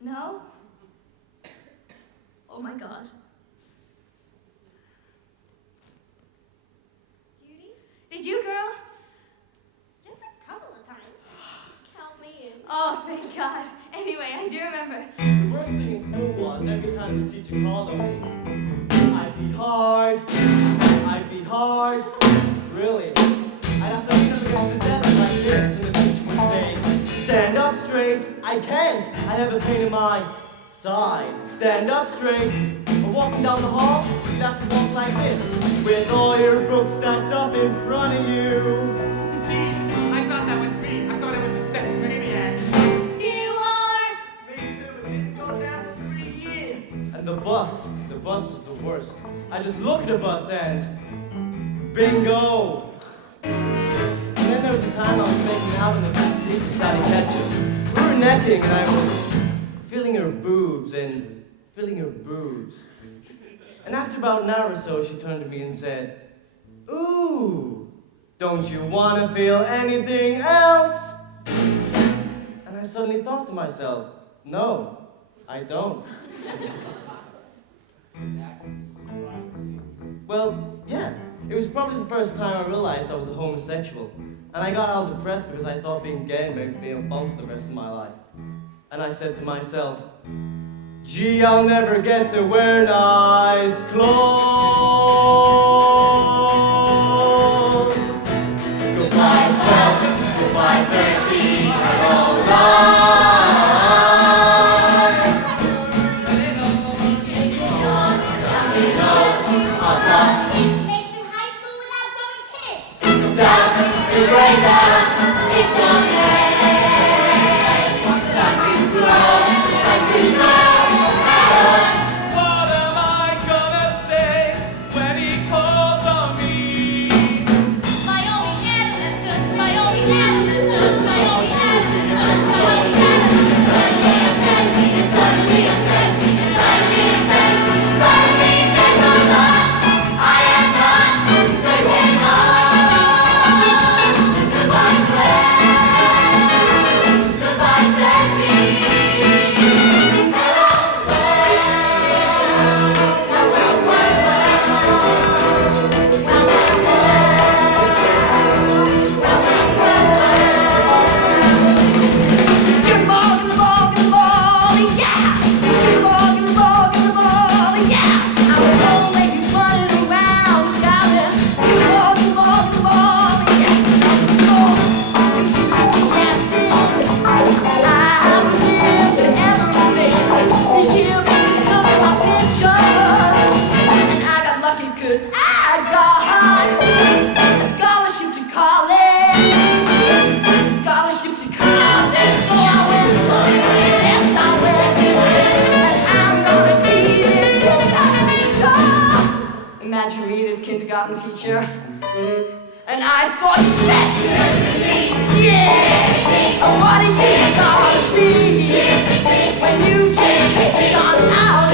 No? Oh my God. Judy? Did you, girl? Just a couple of times. Count me in. Oh, thank God. Anyway, I do remember. The worst thing in school was every time the teacher called on me, I'd be hard. Really. I'd have to lean up against the I can't. I have a pain in my side. Stand up straight. Or walking down the hall, you'd have to walk like this, with all your books stacked up in front of you. Gee, I thought that was me. I thought it was a sex maniac. You are. Me too. It didn't go down for 3 years. And the bus was the worst. I just look at the bus and bingo. And then there was a time I was making out in the back seat with Sally Ketchum. We were necking and I was feeling her boobs and feeling her boobs. And after about an hour or so, she turned to me and said, "Ooh, don't you want to feel anything else?" And I suddenly thought to myself, no, I don't. Well, yeah, it was probably the first time I realized I was a homosexual. And I got all depressed because I thought being gay meant being a bum for the rest of my life. And I said to myself, gee, I'll never get to wear nice clothes. Goodbye 12, goodbye 13, hello life. Down below, I'll come Make through high school without going tits. down to break out. It's okay. Time to grow, time to know. What am I gonna say when he calls on me? My only ancestors, my only ancestors, my only ancestors, my only ancestors. Suddenly I'm 17, and suddenly I'm 17, and suddenly I'm 17. Suddenly there's no loss. I am not certain of. Goodbye 12, goodbye 13. Hello Give the ball, give the ball, give the ball, yeah! Give the ball, give the ball, give the ball, yeah! I was all ladies running around shouting. Give the ball, give the ball, give the ball, yeah! So enthusiastic, I was into everything. The year discovered my pictures, and I got lucky 'cause I got a scholarship to college. Scholarship to college, so I went. Yes, I went. And I'm gonna be this kindergarten teacher. Imagine me, this kindergarten teacher. And I thought, shit, yeah. What are you gonna be when you get kicked on out?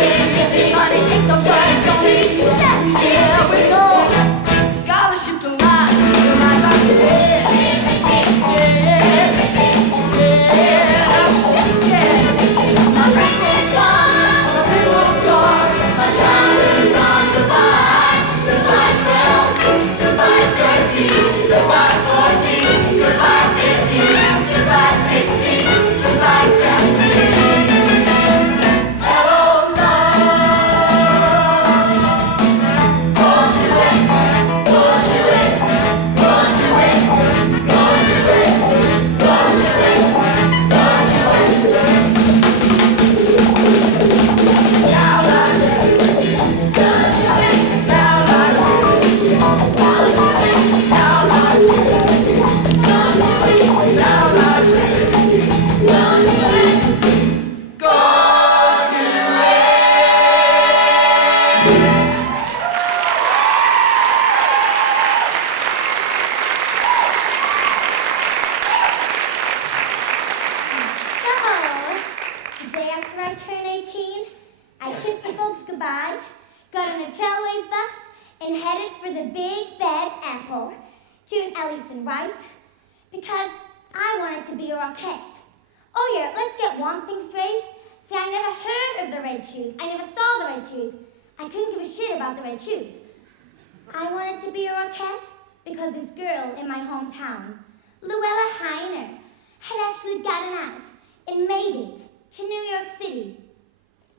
Honey, ain't nobody gonna be standing there with no scholarship to lie. And I got scared. I'm shit scared. My breakfast gone, My pillow's gone. my childhood's gone. Goodbye, goodbye 12, goodbye 13, goodbye 14, goodbye 15, goodbye 16, goodbye 17. Hello love. Go to it, go to it, go to it, go to it, go to it, go to it. Now I So, the day after I turned 18, I kissed the folks goodbye, got on a Trailways bus, and headed for the Big Bad Apple, June Ellison, right? Because I wanted to be a rockette. Oh yeah, let's get one thing straight. See, I never heard of the Red Shoes. I never saw the Red Shoes. I couldn't give a shit about the Red Shoes. I wanted to be a rockette because this girl in my hometown, Luella Heiner, had actually gotten out and made it to New York City.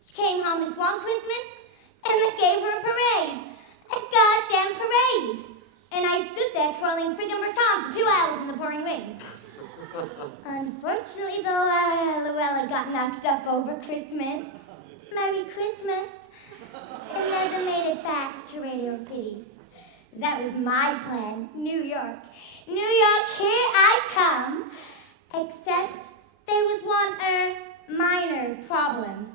She came home this one Christmas, and they gave her a parade. A goddamn parade. And I stood there twirling friggin' batons for 2 hours in the pouring rain. Unfortunately, though, Luella got knocked up over Christmas. Merry Christmas. And never made it back to Radio City. That was my plan, New York. New York, here I come. Except there was one, minor problem.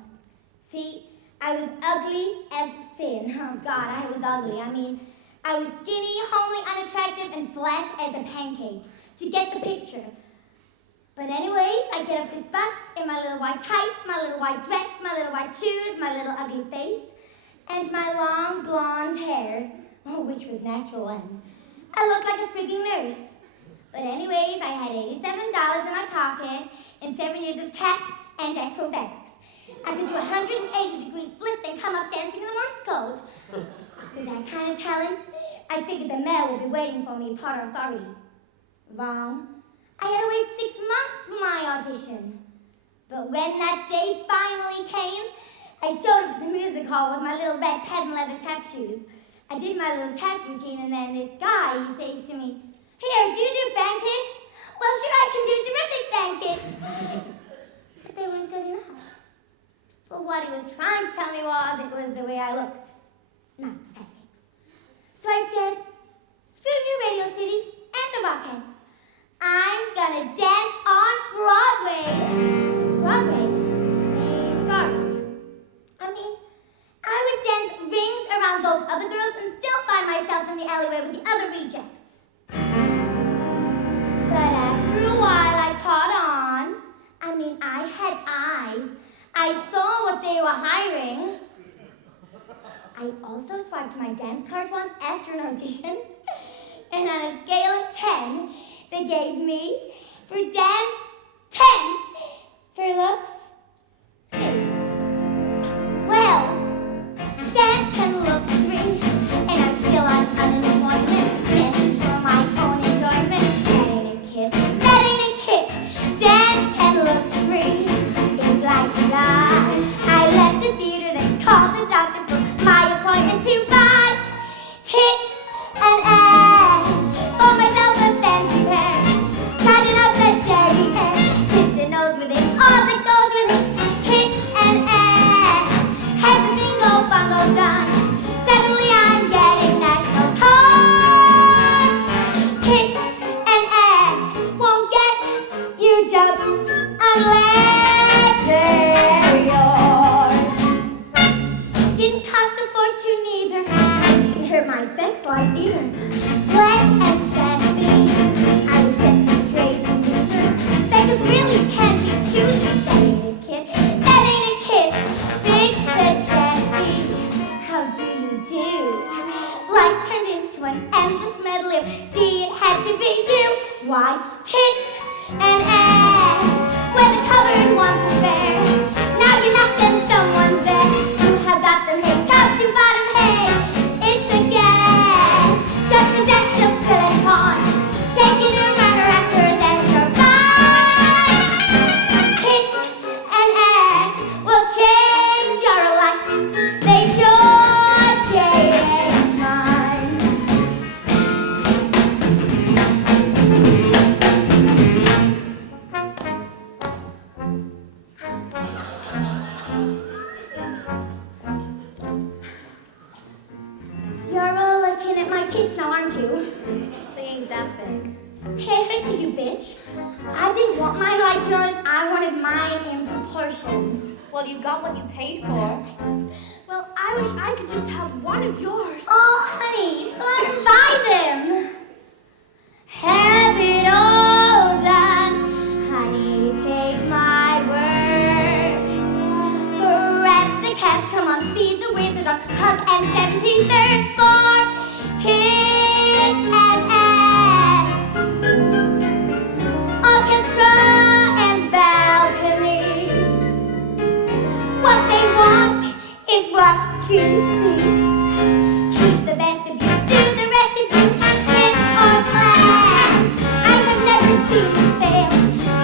See, I was ugly as sin. Oh, God, I was ugly. I mean, I was skinny, homely, unattractive, and flat as a pancake. To get the picture. But anyways, I get up this bus in my little white tights, my little white dress, my little white shoes, my little ugly face, and my long blonde hair, which was natural, and I looked like a freaking nurse. But anyways, I had $87 in my pocket and 7 years of tap and acrobatics. I could do a 180-degree split, then come up dancing in the Morse code. With that kind of talent, I figured the mail would be waiting for me, Potter Authority. Wrong. I had to wait 6 months for my audition. But when that day finally came, I showed up at the music hall with my little red patent leather tap shoes. I did my little tap routine, and then this guy, he says to me, "Here, do you do pancakes?" "Well, sure, I can do terrific pancakes." But they weren't good enough. But what he was trying to tell me was it was the way I looked, not the pancakes. So I said, "Screw you, Radio City, and the Rockettes. I'm gonna dance on Broadway." Broadway? Sorry. I mean, I would dance rings around those other girls and still find myself in the alleyway with the other rejects. But after a while, I caught on. I mean, I had eyes. I saw what they were hiring. I also swiped my dance card once after an audition. And on a scale of 10, they gave me, for dance, 10. For looks, 2. Well, dance and looks 3. And I'm still on unemployment. Dancing for my own enjoyment. That ain't a kid. That ain't a kid. Dance and looks 3. It's like that. I left the theater, then called the doctor for my appointment to buy tits and ass for myself a fancy pair. Tighten up the cherry hair, kiss the nose with it, all that goes with it. Tits and ass, have the bingo bongo done. Suddenly I'm getting national tour. Tits and ass won't get you dubbed unless they're yours. Didn't cost a fortune either. Didn't hurt my sex life either. Flat and sassy, I was getting strays and losers. Beggars really can't be choosers. That ain't a kid. That ain't a kid. Fix the chassis. How do you do? Life turned into an endless medley of gee, it had to be you. Why? Tits and ass. Where the colored ones were bare. Now you're not them someone's there. You have got them hey, top to bottom, hey. It's a gas. Just a dash of silicone. Take you to murder actors and survive. Tits and ass will change your life. They sure change mine. You're all looking at my tits now, aren't you? They ain't that big. Hey, you bitch. I didn't want mine like yours. I wanted mine in proportion. Well, you got what you paid for. Well, I wish I could just have one of yours. Oh, honey, let's buy them. Have it all done. Honey, take my word. Grab the cap, come on, see the wizard on Cook and 17th for tits and ass. Orchestra and balcony. What they want is what you see. Keep the best of you, do the rest of you, hit or flat. I have never seen you fail.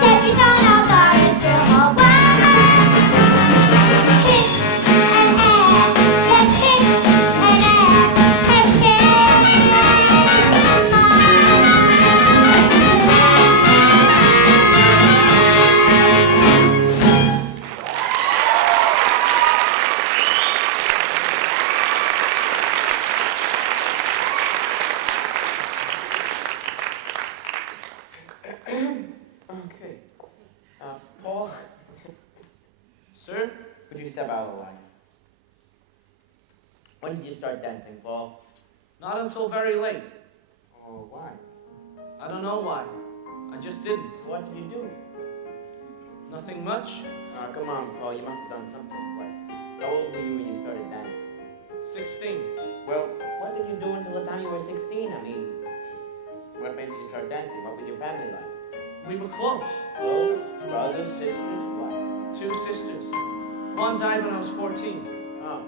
Debbie's on our bar is still all wild. Hit and ass, yes, hit and ass, have changed my life. Sir? Could you step out of the line? When did you start dancing, Paul? Not until very late. Oh, why? I don't know why. I just didn't. What did you do? Nothing much. Oh, come on, Paul, you must have done something. What? How old were you when you started dancing? 16. Well, what did you do until the time you were 16? I mean, what made you start dancing? What was your family like? We were close. Close? Brothers, sisters, what? 2 sisters. One died when I was 14. Oh.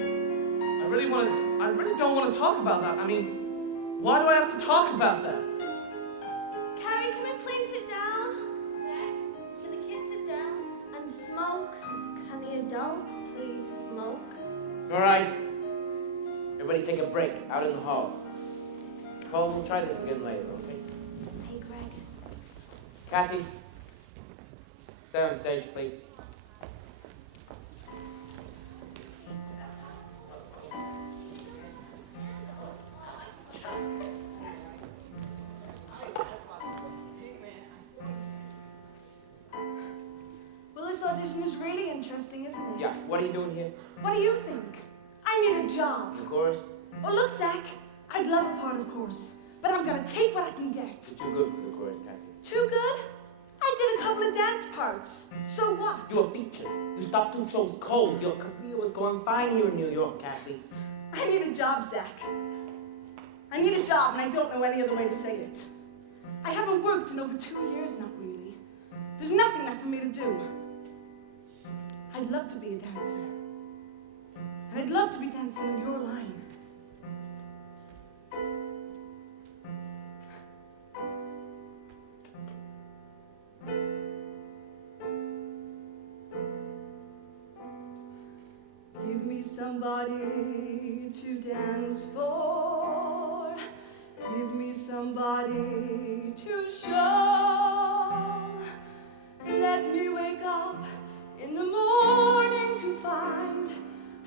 I really don't want to talk about that. I mean, why do I have to talk about that? Carrie, can we please sit down? Zach, can the kids sit down? And smoke? Can the adults please smoke? All right. Everybody take a break out in the hall. Paul, we'll try this again later, okay? Hey, Greg. Cassie, stay on stage, please. Well, this audition is really interesting, isn't it? Yeah, what are you doing here? What do you think? I need a job. The chorus? Oh, look, Zach, I'd love a part of chorus, but I'm gonna take what I can get. You're too good for the chorus, Cassie. Too good? I did a couple of dance parts. So what? You were featured. You stopped 2 shows cold. Your career was going fine here in New York, Cassie. I need a job, Zach. I need a job, and I don't know any other way to say it. I haven't worked in over 2 years, not really. There's nothing left for me to do. I'd love to be a dancer. And I'd love to be dancing on your line. Give me somebody to dance for. Give me somebody to show. Let me wake up in the morning to find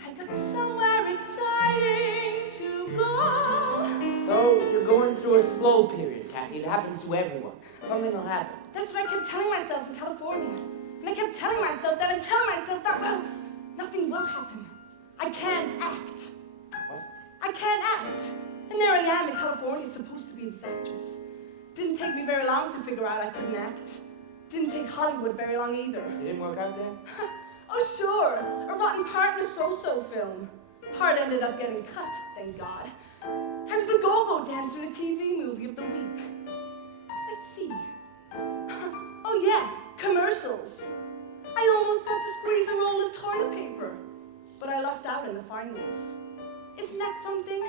I got somewhere exciting to go. So, you're going through a slow period, Cassie. It happens to everyone. Something will happen. That's what I kept telling myself in California. And I kept telling myself that and telling myself that, well, nothing will happen. I can't act. What? I can't act. And there I am in California, supposed to be this actress. Didn't take me very long to figure out I couldn't act. Didn't take Hollywood very long either. It didn't work out there? Oh, sure. A rotten part in a so-so film. Part ended up getting cut, thank God. I was the go-go dancer in a TV movie of the week. Let's see. Oh, yeah, commercials. I almost got to squeeze a roll of toilet paper, but I lost out in the finals. Isn't that something?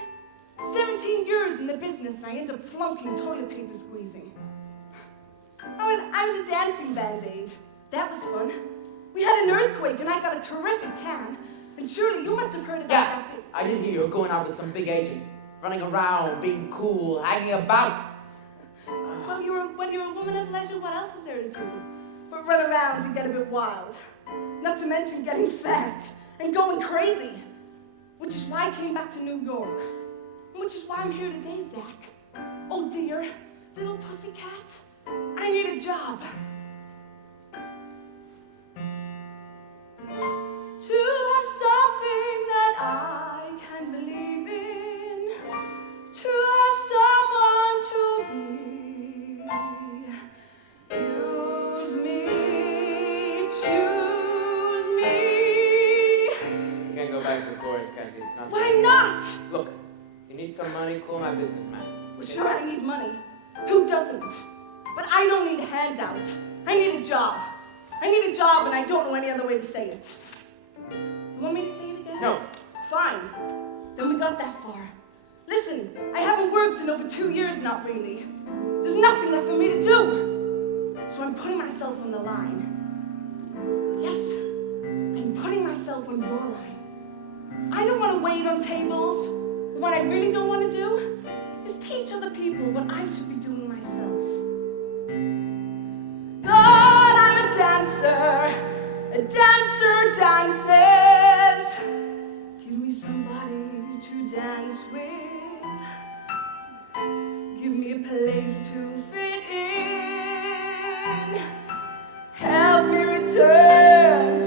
17 years in the business and I ended up flunking toilet paper squeezing. Oh, and I was a dancing band-aid. That was fun. We had an earthquake and I got a terrific tan. And surely you must have heard about that big... I did hear you were going out with some big agent. Running around, being cool, hanging about. Well, when you're a woman of leisure, what else is there to do? But run around and get a bit wild. Not to mention getting fat and going crazy. Which is why I came back to New York. And which is why I'm here today, Zach. Oh dear, little pussycat. I need a job. To have something that I can believe in. To have someone to be. Use me, choose me. You can't go back to the chorus, Cassie. It's not. Why not? Look, you need some money, call my businessman. Well, sure, I need money. Who doesn't? But I don't need a handout. I need a job. I need a job, and I don't know any other way to say it. You want me to say it again? No. Fine. Then we got that far. Listen, I haven't worked in over 2 years, not really. There's nothing left for me to do. So I'm putting myself on the line. Yes, I'm putting myself on your line. I don't want to wait on tables. What I really don't want to do is teach other people what I should be doing myself. Lord, I'm a dancer. A dancer dances. Give me somebody to dance with. Give me a place to fit in. Help me return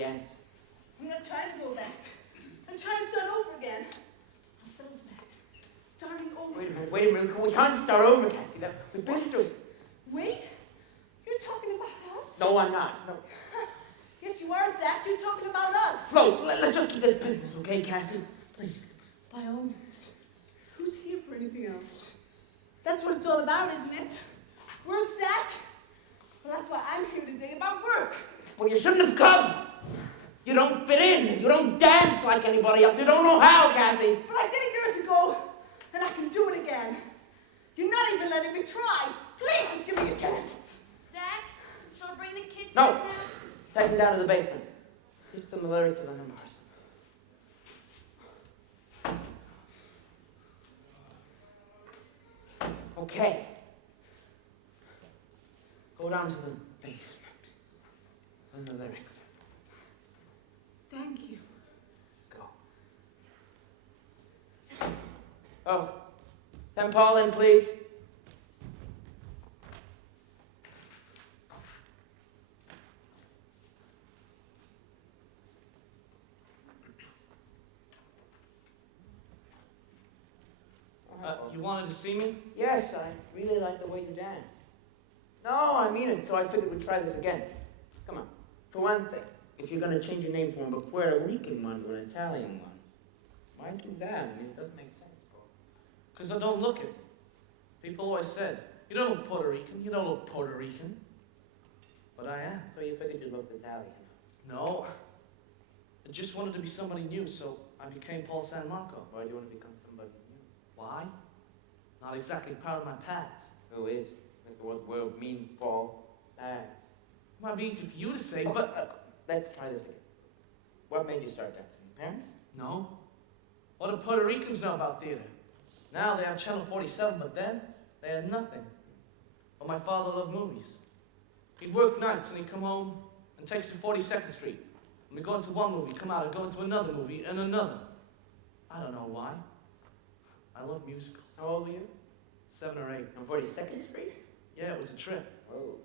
the answer. I'm not trying to go back. I'm trying to start over again. I'll start over next. Starting over. Wait a minute. We can't start over, Cassie. We've been through it. Wait? You're talking about us? No, I'm not. No. Yes, you are, Zach. You're talking about us. Flo, let's just keep this business, okay, Cassie? Please. By all means. Who's here for anything else? That's what it's all about, isn't it? Work, Zach? Well, that's why I'm here today, about work. Well, you shouldn't have come. You don't fit in. You don't dance like anybody else. You don't know how, Cassie. But I did it years ago, and I can do it again. You're not even letting me try. Please just give me a chance. Zach, shall I bring the kids No. back now? Take them down to the basement. Teach them the lyrics of the numbers. Okay. Go down to the basement. Learn the lyrics. Thank you. Let's go. Oh, send Paul in, please. You wanted to see me? Yes, I really like the way you dance. No, I mean it, so I figured we'd try this again. Come on. For one thing, if you're going to change your name from a Puerto Rican one to an Italian one, why do that? I mean, it doesn't make sense. Because I don't look it. People always said, you don't look Puerto Rican, you don't look Puerto Rican. But I am. So you figured you looked Italian. No. I just wanted to be somebody new, so I became Paul San Marco. Why do you want to become somebody new? Why? Not exactly part of my past. Who is? That's what the word means, Paul. Past. Might be easy for you to say, but... let's try this again. What made you start dancing? Your parents? No. What do Puerto Ricans know about theater? Now they have Channel 47, but then they had nothing. But my father loved movies. He'd work nights and he'd come home and take us to 42nd Street. And we'd go into one movie, come out and go into another movie and another. I don't know why. I love musicals. How old were you? 7 or 8. On 42nd Street? Yeah, it was a trip. Whoa.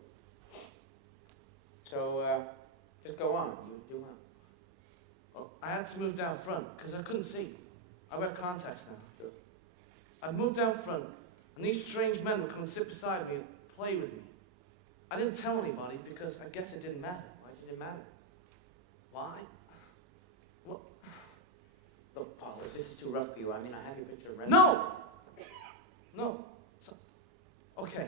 So, just go on. You do well. Well, I had to move down front because I couldn't see. I wear contacts now. Sure. I moved down front, and these strange men would come and sit beside me and play with me. I didn't tell anybody because I guess it didn't matter. Why did it matter? Why? Well, Look, Paul, if this is too rough for you, I mean, I have your picture ready. no! No. So, okay.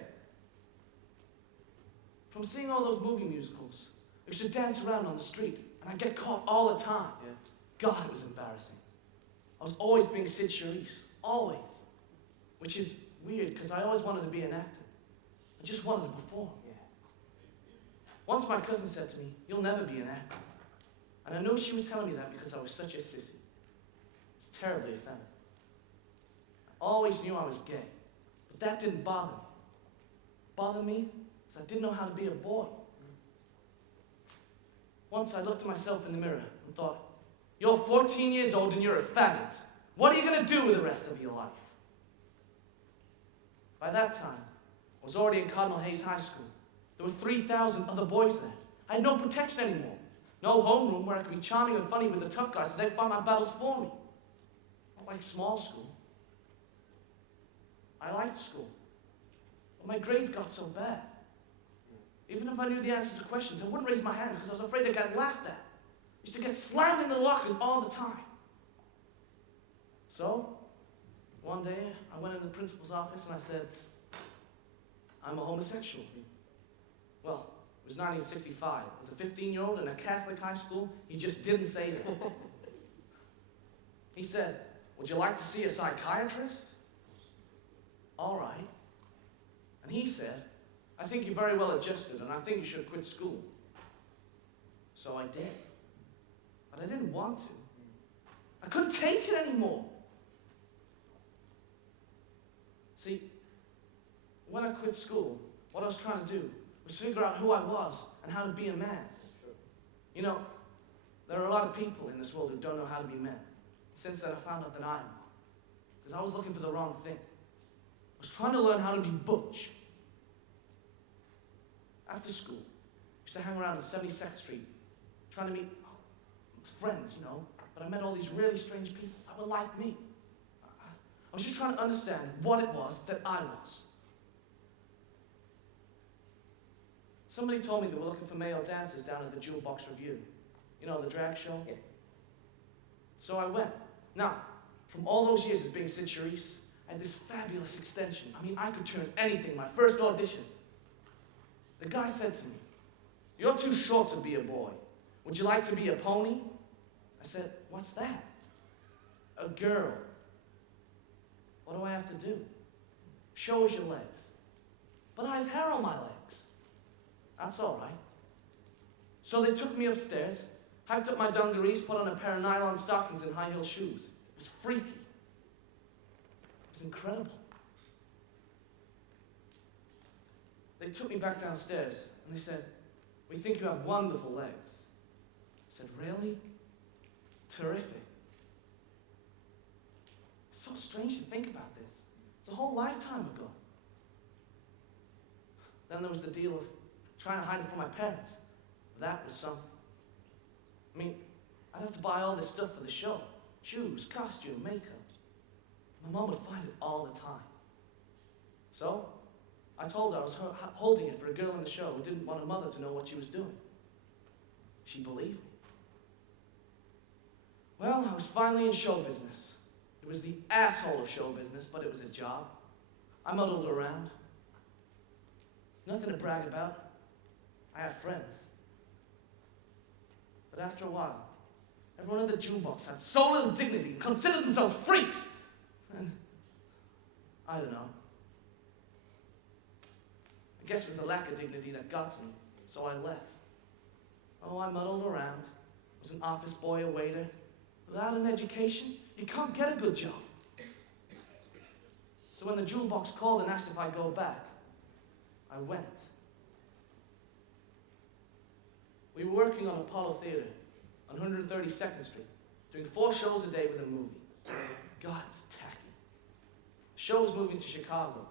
From seeing all those movie musicals, I used to dance around on the street, and I'd get caught all the time. Yeah. God, it was embarrassing. I was always being Sid Charisse, always. Which is weird, because I always wanted to be an actor. I just wanted to perform. Yeah. Once my cousin said to me, "You'll never be an actor." And I knew she was telling me that because I was such a sissy. I was terribly offended. I always knew I was gay, but that didn't bother me. What bothered me is I didn't know how to be a boy. Once I looked at myself in the mirror and thought, "You're 14 years old and you're a faggot. What are you going to do with the rest of your life?" By that time, I was already in Cardinal Hayes High School. There were 3,000 other boys there. I had no protection anymore. No homeroom where I could be charming and funny with the tough guys so they'd fight my battles for me. Not like small school. I liked school, but my grades got so bad. Even if I knew the answers to questions, I wouldn't raise my hand because I was afraid I'd get laughed at. I used to get slammed in the lockers all the time. So, one day, I went in the principal's office and I said, "I'm a homosexual." Well, it was 1965. As a 15-year-old in a Catholic high school, he just didn't say that. He said, "Would you like to see a psychiatrist?" All right. And he said, "I think you're very well adjusted and I think you should quit school." So I did. But I didn't want to. I couldn't take it anymore. See, when I quit school, what I was trying to do was figure out who I was and how to be a man. You know, there are a lot of people in this world who don't know how to be men. Since then, I found out that I am one. Because I was looking for the wrong thing. I was trying to learn how to be butch. After school, I used to hang around on 72nd Street, trying to meet friends, you know, but I met all these really strange people that were like me. I was just trying to understand what it was that I was. Somebody told me they were looking for male dancers down at the Jewel Box Review. You know, the drag show? Yeah. So I went. Now, from all those years of being Sid Charisse, I had this fabulous extension. I mean, I could turn anything. My first audition. The guy said to me, "You're too short to be a boy. Would you like to be a pony?" I said, "What's that?" "A girl." "What do I have to do?" "Show us your legs." "But I have hair on my legs." "That's all right." So they took me upstairs, hiked up my dungarees, put on a pair of nylon stockings and high heel shoes. It was freaky. It was incredible. They took me back downstairs and they said, "We think you have wonderful legs." I said, "Really? Terrific." It's so strange to think about this. It's a whole lifetime ago. Then there was the deal of trying to hide it from my parents. That was something. I mean, I'd have to buy all this stuff for the show. Shoes, costume, makeup. My mom would find it all the time. So, I told her I was holding it for a girl in the show who didn't want her mother to know what she was doing. She believed me. Well, I was finally in show business. It was the asshole of show business, but it was a job. I muddled around. Nothing to brag about. I had friends. But after a while, everyone in the jukebox had so little dignity and considered themselves freaks. And I don't know. I guess it was the lack of dignity that got to me, so I left. Oh, I muddled around. Was an office boy, a waiter. Without an education, you can't get a good job. So when the jewel box called and asked if I'd go back, I went. We were working on Apollo Theater on 132nd Street, doing 4 shows a day with a movie. God, it's tacky. The show was moving to Chicago.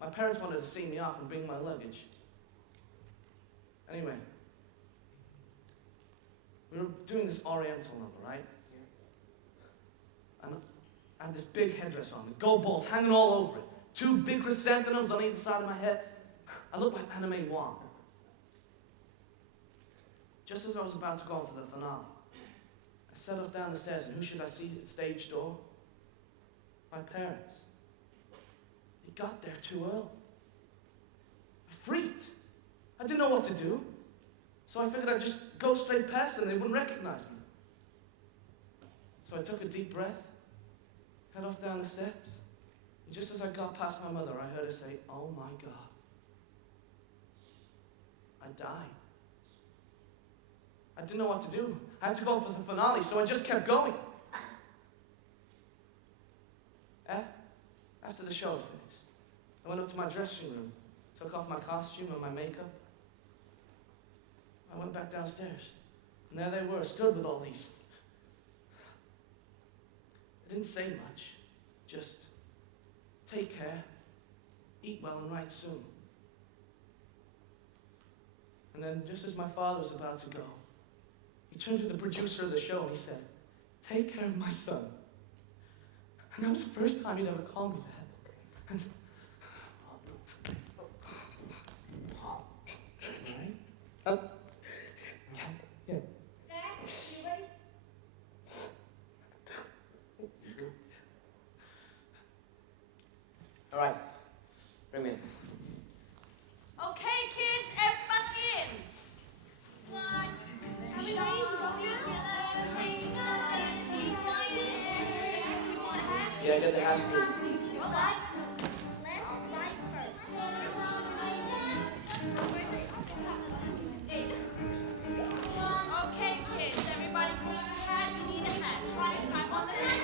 My parents wanted to see me off and bring my luggage. Anyway, we were doing this Oriental number, right? And I had this big headdress on with gold balls hanging all over it. 2 big chrysanthemums on either side of my head. I looked like Anime Wong. Just as I was about to go on for the finale, I set off down the stairs, and who should I see at stage door? My parents. They got there too early. I freaked. I didn't know what to do. So I figured I'd just go straight past them, they wouldn't recognize me. So I took a deep breath, head off down the steps, and just as I got past my mother, I heard her say, "Oh my God." I died. I didn't know what to do. I had to go for the finale, so I just kept going. After the show finished, I went up to my dressing room, took off my costume and my makeup. I went back downstairs, and there they were, stood with all these. I didn't say much, just take care, eat well, and write soon. And then, just as my father was about to go, he turned to the producer of the show and he said, "Take care of my son." And that was the first time he'd ever called me that. And right? Zach, you ready? All right, bring me in. Okay, kids, everybody in. Yeah, good to have you. Okay, kids, everybody pull your hat. You need a hat. Try and climb on the hat.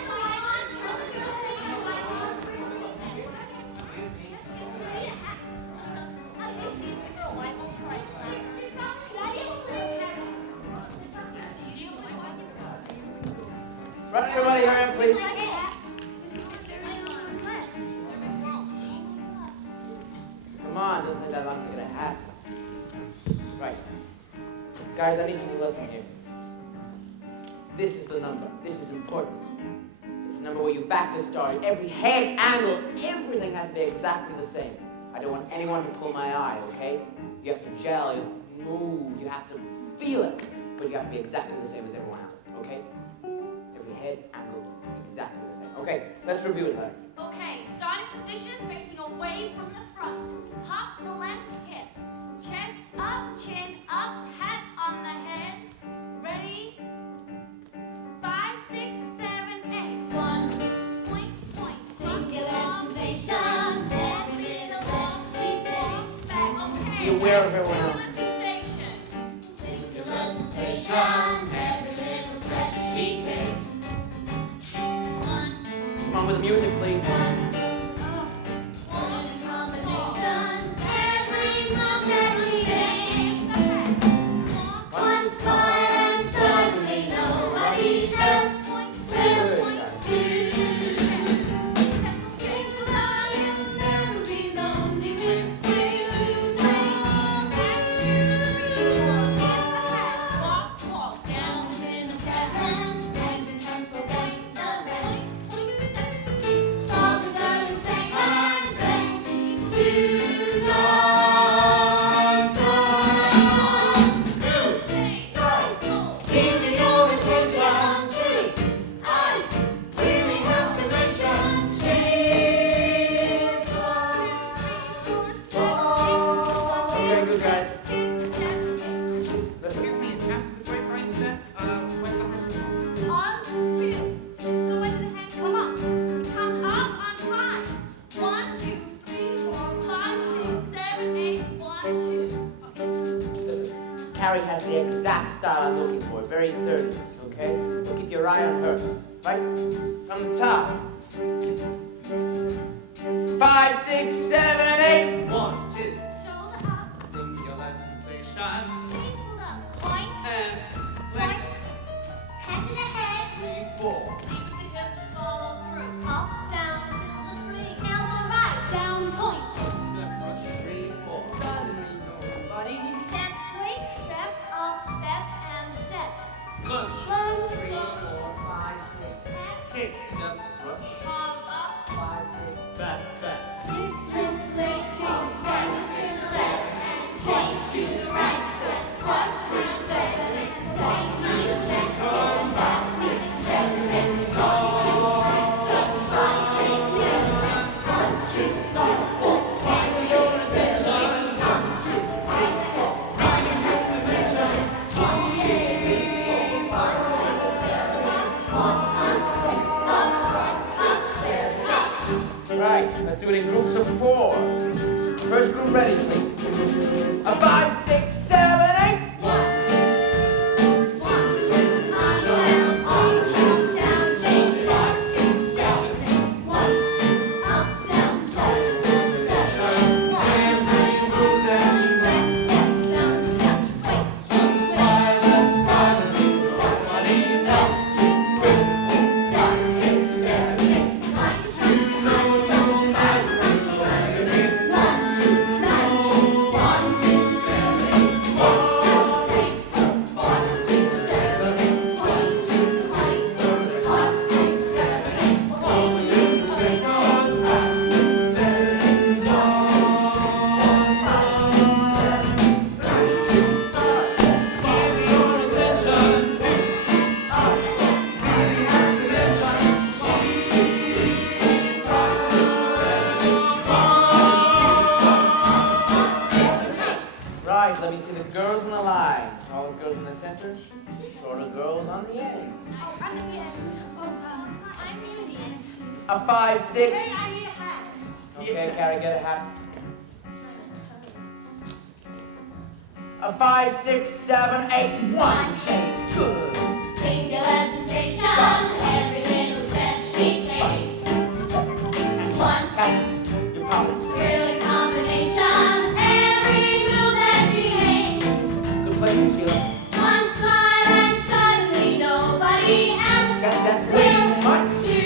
Run everybody around, please. Come on, doesn't take that long to get a hat. Right. Guys, I need you to listen here. This is the number. This is important. It's the number where you back the star. Every head, angle, everything has to be exactly the same. I don't want anyone to pull my eye, okay? You have to gel, you have to move, you have to feel it, but you have to be exactly the same as everyone else, okay? Every head, angle, exactly the same. Okay, let's review it, Larry. Okay, starting position is facing away from the front. Hop the left hip. Chest up, chin up, hat on the head. Ready? 5, 6, 7, 8. 1. Point, point. Singular sensation, every little step she takes. Okay. You're aware of everyone else. Sensation. Singular sensation, every little step she takes. Come on with the music, please. One combination, every move that she makes. One smile and suddenly nobody else will do. Think about you'll never be lonely with walk down in the present and just unforget the rest. All the 30 seconds best to God's so give me your attention to I really have to mention she's Very good, guys. Excuse me, after the grapevine step, when the husband. On 2. So when the hand come up, it comes off on 5. 1, 2, 3, 4, 5, 6, 7, 8, 1, 2. Listen, Carrie has the exact style I'm looking for, very 30s, okay? So keep your eye on her, right? From the top. 5, 6, 7, 8. 1, 2. Shoulder up, Singular sensation. staple up. Point, And point. link. Head to the head. 3, 4. Lead with the hip and follow through. Up, down, feel the free. Elbow right, down, point. Step rush. 3, 4. Suddenly nobody Step, quick, step, up, step, and step. Lunge. Lunge, 3, so 4, 5, 6. step, Kick. Step rush. palm up. 5, 6. Back. Lift, lift, straight, change, stand to the left, change to the right. 5, 6, 7, 8, 1, 2, 10, 5, 6, 7, 8, 1, 2, 3, 4, 5, 6, 7, 8, 1, 2, 3, 4, 5, 6, 7, 8, 1, 2, 3, 4, 5, 6, 7, 8, 1, 2, 3, 4, 5, 6, 7, 8, 1, 2, 3, 4, 5, 6, 7, 8. Right, let's do it in groups of 4. First group ready, please. A 5, 6, 7, 8. Right, let me see the girls in the line. Tallest girls in the center, shorter girls on the end. Oh, I'm near the end. I'm near the end. A 5, 6. Hey, I need a hat. Okay, Carrie, get a hat. A 5, 6, 7, 8, 1. Change. Good. singular sensation, every little step she takes. One Captain, you're popping. thrilling combination, every move that she makes. Good place, Sheila. One smile and suddenly nobody else That's way too much. will do.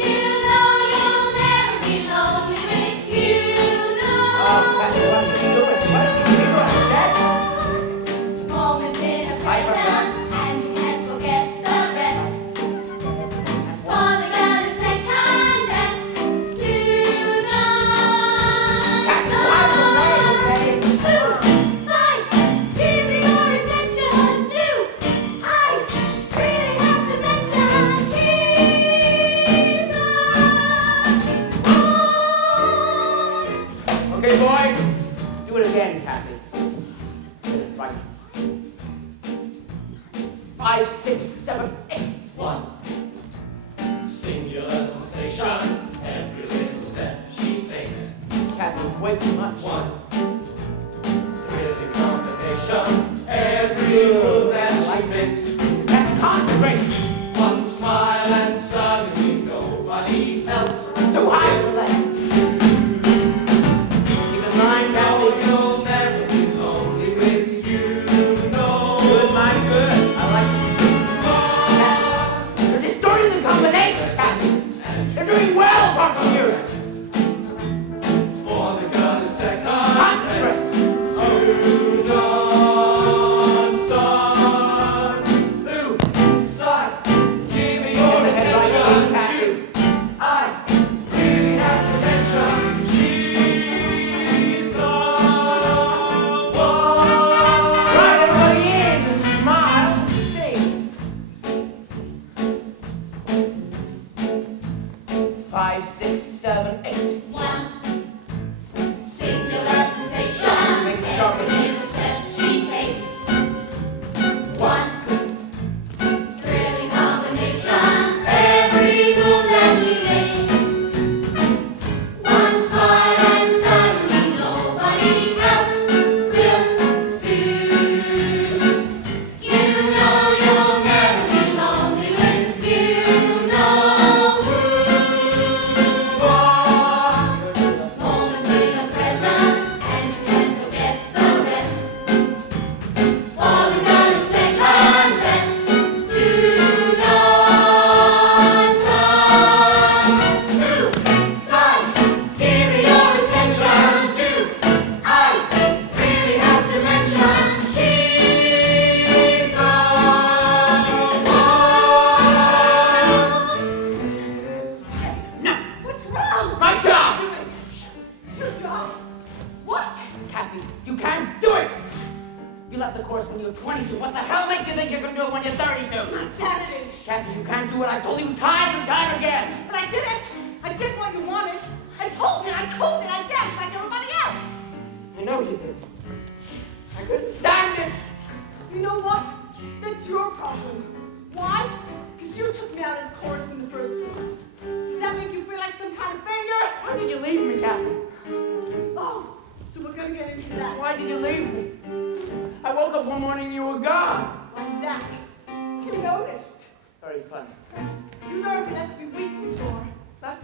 You know you'll never be lonely with you know. That's what you're doing. What are you doing? That? Moments in a presence and way too much. One thrilling combination, every move that she makes. That's concentrate. One smile and suddenly nobody else. Too high for that. Keep in mind, No, Cassie. you'll never be lonely with you, no. Good, mind, good. I like it. They're distorting the combination, Cassie. They're doing well, apart from yours. For the gun is second Concentrate. to none, son. Who, son, give me your Go ahead, right away, attention. Cassie. I really have to mention she's the one. Right everybody in and smile. Sing. 5, 6, 7, 8. One singular sensation, Make it sharper. every little step she takes. One thrilling combination, every move that she makes. One smile and suddenly nobody else will do. You know you'll never be lonely with you know who are. Moments in your presence, and you can't forget the rest. Falling down a second best to no son. Who, son, give me your attention. Do I really have to mention she's the one? No. What's wrong? My job. Your job? What? Cassie, you can't do it. You left the course when you were 22. What the hell makes you think you can do it when you're 32? My sanity. Cassie, you can't do what I told you time and time again. But I did it. I did what you wanted. I pulled it. I pulled it. I danced like everybody else. I know you did. I couldn't stand it. You know what? That's your problem. Why? Because you took me out of the chorus in the first place. Does that make you feel like some kind of failure? Why did you leave me, Cassie? Oh, so we're gonna get into that. Why did you leave me? I woke up one morning and you were gone. Why, Zach? You noticed. Very funny. You learned it left me weeks before. I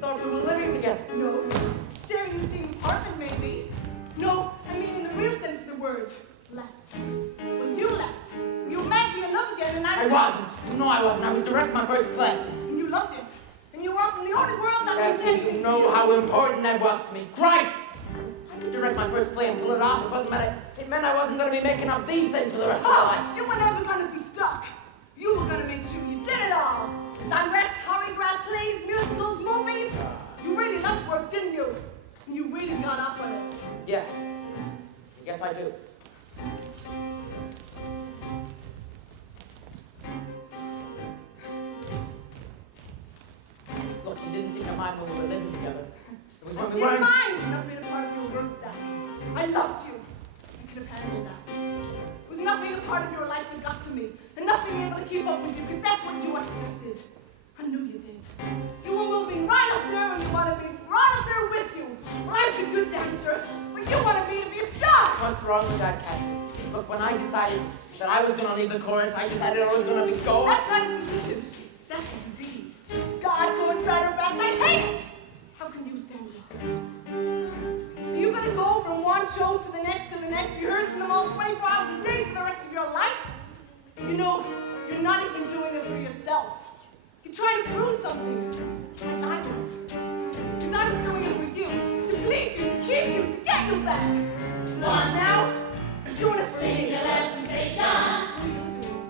thought we were living together. No. Sharing the same apartment, maybe. No, I mean in the real sense of the word. Left. Well, you left. You were madly in love again, and I wasn't. No, I wasn't. I was direct my first play. And you loved it. And you were off in the only world that was Cassie, you know how important that was to me. Christ! I could direct my first play and pull it off. It meant I wasn't going to be making up these things for the rest of my life. You were never gonna be stuck. You were gonna make sure you did it all. Direct, choreographed plays, musicals, movies. You really loved work, didn't you? And you really got off on it. Yeah. I guess I do. Look, you didn't seem to mind when we were living together. It was when we Didn't weren't. mind not being a part of your work, Zach. I loved you. I could have handled that. It was not being a part of your life that got to me, and not being able to keep up with you, because that's what you expected. I knew you did. You were moving right up there, and you wanted me right up there with you. Well, I was a good dancer, but you wanted me to be a star. What's wrong with that, Cassie? Look, when I decided that I was going to leave the chorus, I decided I was going to be go. That's not a decision. That's a disease. God, good, bad, or bad, I hate it. How can you stand it? Are you going to go from one show to the next, rehearsing them all 24 hours a day for the rest of your life? You know, you're not even doing it for yourself. You're trying to prove something, like I was. Because I was doing it for you, to please you, to keep you, to get you back. One Now, you're doing it for me. singular sensation. Who are you doing it for?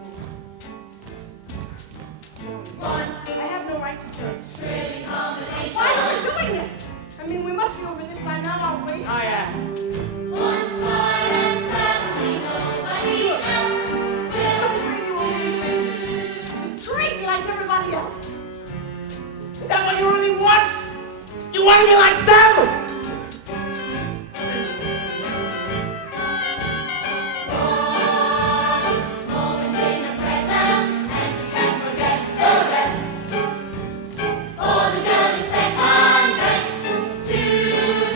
Sorry. One I have no right to judge. thrilling combination. Why are we doing this? I mean, we must be over this by now, aren't we? Oh, yeah. One smile and suddenly nobody else Don't will really want me famous. Just treat me like everybody else. Is that what you really want? You want to be like them? Moments in your presence, and you can't forget the rest. For the girl is second best to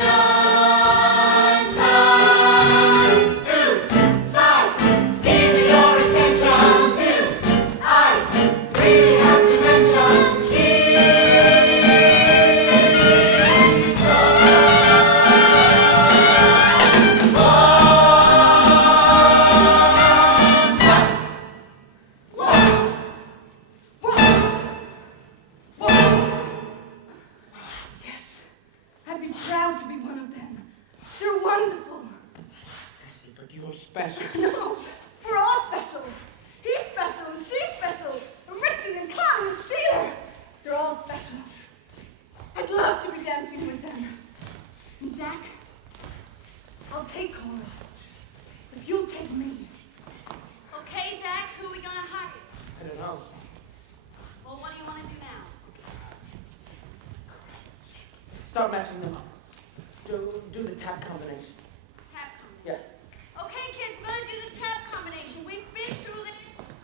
no special. No, we're all special. He's special and she's special. And Richard and Connie and Sheila. They're all special. I'd love to be dancing with them. And Zach, I'll take chorus. If you'll take me. Okay, Zach, who are we gonna hire? I don't know. Well, what do you want to do now? Start matching them up. Do the tap combination. Tap combination. Yes. Okay, kids, we're gonna do the tap combination. We've been through this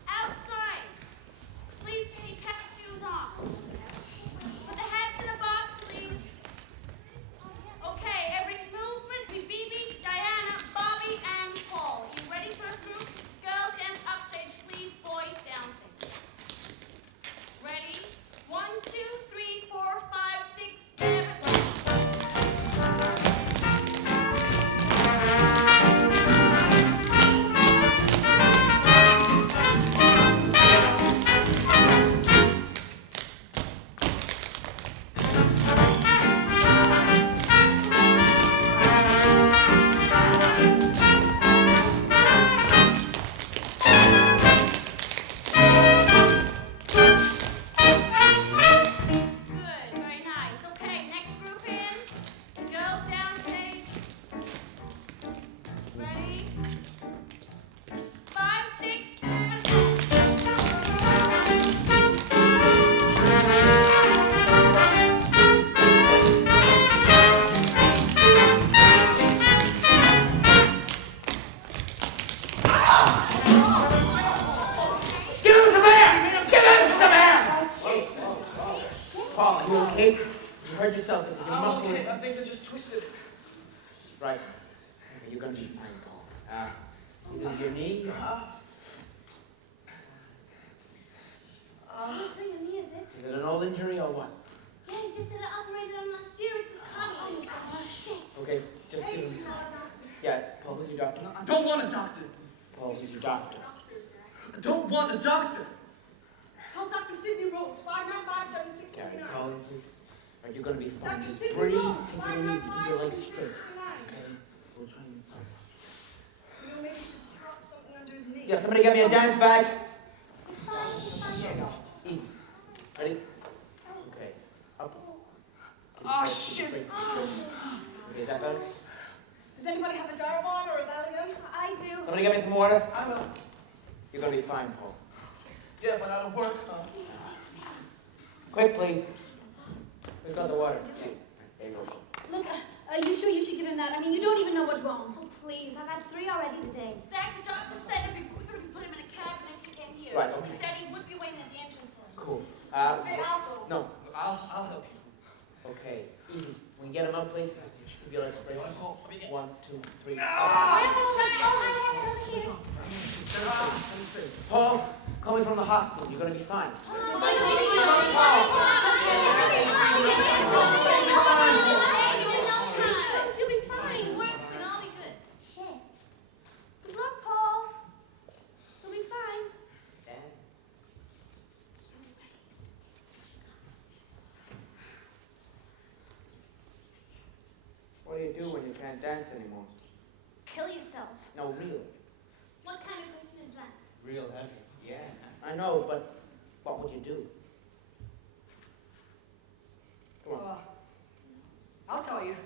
outside. Please get your tap shoes on. Put the hats in a box, please. Okay, every movement, we BB, Diana, Bobby, and Paul. You ready, first group? Girls, dance upstage, please. Boys, downstage. Ready? 1, 2, 3, 4, 5, 6, 7. Good, very nice. Okay, next group in. Girls downstage. Ready? 5, 6, 7. Give him some air! Give him some air! Paul, are you okay? You hurt yourself. Is it your muscle? Okay, I think I just twisted. Right. Okay, you're gonna be fine, Paul. Is it your knee? It's in your knee, is it? Is it an old injury or what? Yeah, he just said it operated on last year. It's his collar. Oh, shit. Okay, just give him. Yeah, Paul, who's your doctor? I don't want a doctor. Paul, who's your doctor? I don't want a doctor. Call Dr. Sidney Rhodes, 595-7639. Yeah, call him, please. Right, you're gonna be fine. Dr. Just Sidney breathe, Rhodes, take it easy, keep your legs straight. 595-7639. Okay, we'll try and solve it. You know, maybe he should prop something under his knee. Yeah, somebody get me a dance bag. It's fine. It's fine. Easy. Ready? Okay. Up. Oh, shit. Straight. Okay, is that better? Does anybody have a Darvon or a Valium? I do. Somebody get me some water. I will. You're gonna be fine, Paul. Yeah, but I don't work. Quick, please. We've got the water. There you go. Look, are you sure you should give him that? I mean, you don't even know what's wrong. Oh, please. I've had 3 already today. Zach, the doctor said it'd be quicker if we put him in a cabin if he came here. Right, okay. He said he would be waiting at the entrance for us. Cool. Say Alco. No. I'll help you. Okay. Easy. We can get him up, please. Keep your legs straight. 1, 2, 3. Where's his bag? Over here. Paul, call me from the hospital. You're gonna be fine. You'll be fine. Works and I'll be good. Shit. Good luck, Paul. You'll be fine. What do you do when you can't dance anymore? Kill yourself. No, really. What kind of question is that? Real heavy. Yeah, I know, but what would you do? Come on. I'll tell you.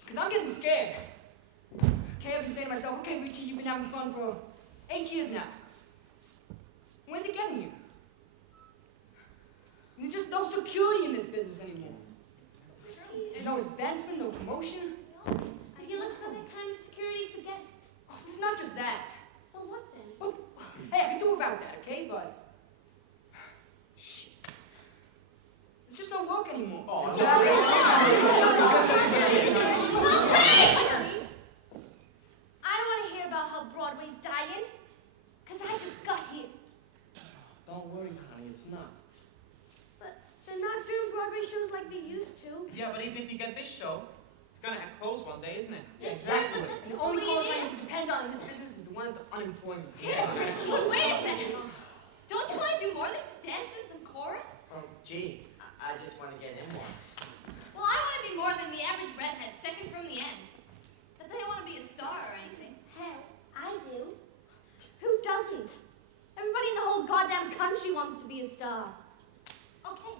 Because I'm getting scared. Okay, I've been saying to myself, okay, Richie, you've been having fun for 8 years now. Where's it getting you? There's just no security in this business anymore. No advancement, no promotion. If you look for that kind of security, forget it. Oh, it's not just that. Well, what then? Oh, hey, I can do without that, okay? But shit, there's just no work anymore. Oh, I don't want to hear about how Broadway's dying, because I just got here. Don't worry, honey, it's not. But they're not doing Broadway shows like they used to. Yeah, but even if you get this show, it's gonna have closed one day, isn't it? Exactly. That's And the the only way cause it I is. can depend on in this business is the one of the unemployment. But wait a second. Don't you want to do more than just dance and some chorus? Oh, gee, I just want to get in one. Well, I want to be more than the average redhead, second from the end. But they don't want to be a star or anything. Hell, she wants to be a star. Okay,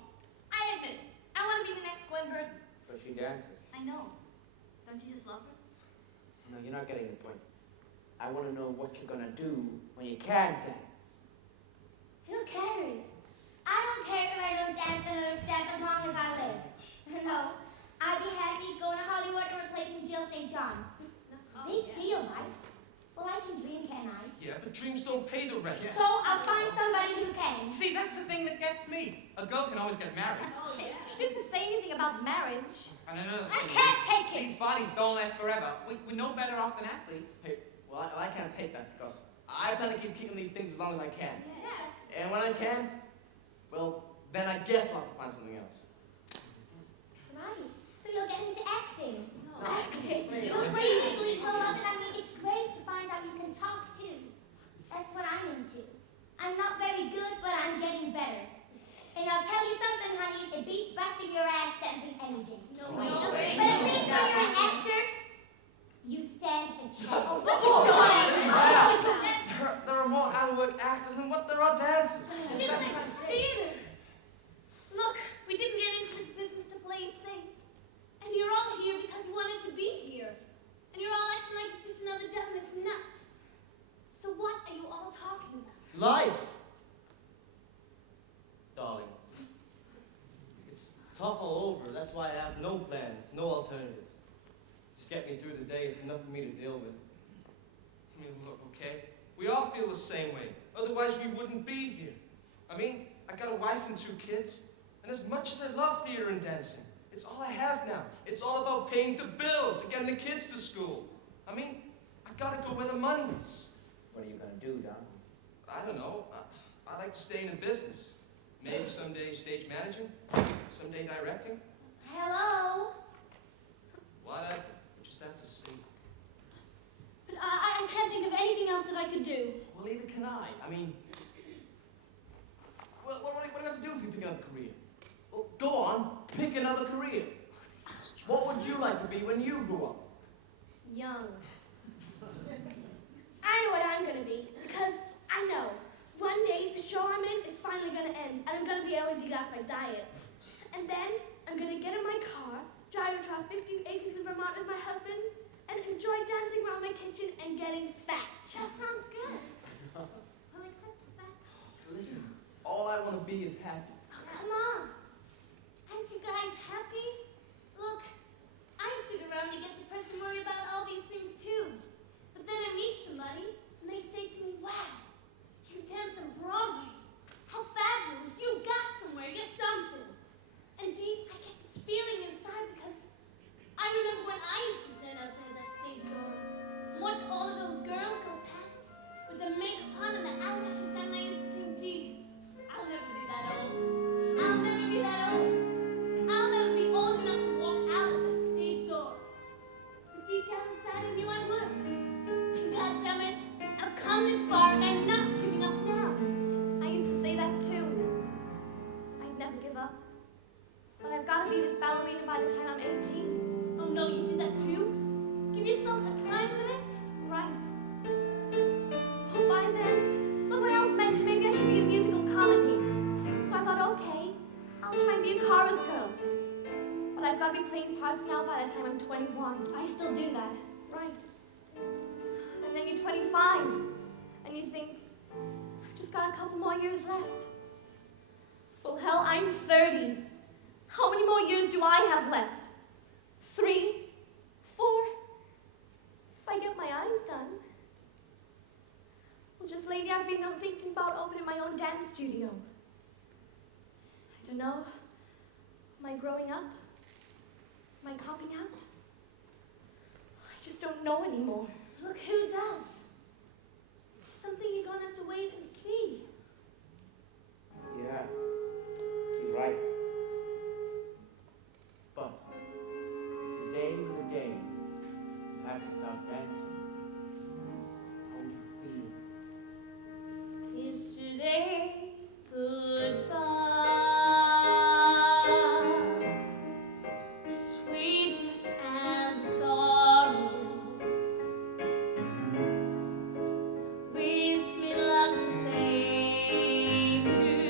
I admit it. I want to be the next Gwen Verdon. But she dances. I know. Don't you just love her? No, you're not getting the point. I want to know what you're gonna do when you can't dance. Who cares? I don't care if I don't dance another step as long as I live. No, I'd be happy going to Hollywood and replacing Jill St. John. Big deal, right? Well, I can dream, can I? Yeah, but dreams don't pay the rent. So I'll find somebody who can. See, that's the thing that gets me. A girl can always get married. She didn't say anything about marriage. And another I thing can't is, take it. these bodies don't last forever. We're no better off than athletes. Hey, well, I can't take that because I plan to keep keeping these things as long as I can. Yeah. And when I can't, well, then I guess I'll have to find something else. Right. So you'll get into acting. No. Acting. You previously told us that it's great to find out you can talk too. That's what I'm into. I'm not very good, but I'm getting better. And I'll tell you something, honey, it beats busting your ass dancing anything. No, But no. at least when you're an actor, you stand a chance. Oh, There are more out-of-work actors than what there are dancers. Theater. Look, we didn't get into this business to play it safe. And you're all here because you wanted to be here. And you're all acting like it's just another gentleman's nut. So what are you all talking about? Life! Darling. It's tough all over. That's why I have no plans, no alternatives. Just get me through the day. It's enough for me to deal with. I mean, look, okay? We all feel the same way. Otherwise, we wouldn't be here. I mean, I got a wife and 2 kids. And as much as I love theater and dancing, it's all I have now. It's all about paying the bills and getting the kids to school. I mean, I gotta go where the money is. What are you gonna do, Don? I don't know. I like to stay in the business. Maybe someday stage managing, someday directing. Hello? Whatever. We just have to see. But I can't think of anything else that I could do. Well, neither can I. I mean, well, what do you have to do if you pick another career? Well, go on, pick another career. What would you like to be when you grew up? Young. I know what I'm going to be, because I know one day the show I'm in is finally going to end, and I'm going to be able to get off my diet. And then I'm going to get in my car, drive across 50 acres in Vermont with my husband, and enjoy dancing around my kitchen and getting fat. That sounds good. Well, except the fact. Listen, all I want to be is happy. Oh, come on. Aren't you guys happy? Look, I sit around and get depressed and worry about all these things too. But then I meet somebody, and they say to me, wow, you dance on Broadway. How fabulous. You got somewhere. You're something. And gee, I get this feeling inside because I remember when I used to stand outside that stage door and watch all of those girls go past with their makeup on and the eyelashes, and I used to think, gee, I'll never be that old. I'll never be that old. I'll never be old enough to walk out of that stage door. But deep down inside, I knew I would. And goddammit, I've come this far and I'm not giving up now. I used to say that too. I'd never give up. But I've got to be this ballerina by the time I'm 18. Oh no, you did that too? Give yourself a time limit? Right. Oh, by then, someone else mentioned maybe I should be a musical comedy. So I thought, okay, I'll try and be a chorus girl. But I've got to be playing parts now by the time I'm 21. I still do that. Right. And then you're 25, and you think, I've just got a couple more years left. Well, hell, I'm 30. How many more years do I have left? 3? 4? If I get my eyes done. Well, just lately I've been thinking about opening my own dance studio. I don't know. Am I growing up? Am I copping out? I just don't know anymore. Look, who does? It's something you're gonna have to wait and see. Yeah, he's right. But today's the day you have to stop dancing. How would you feel? Yesterday, goodbye. Sweetness and sorrow. Wish me luck the same too.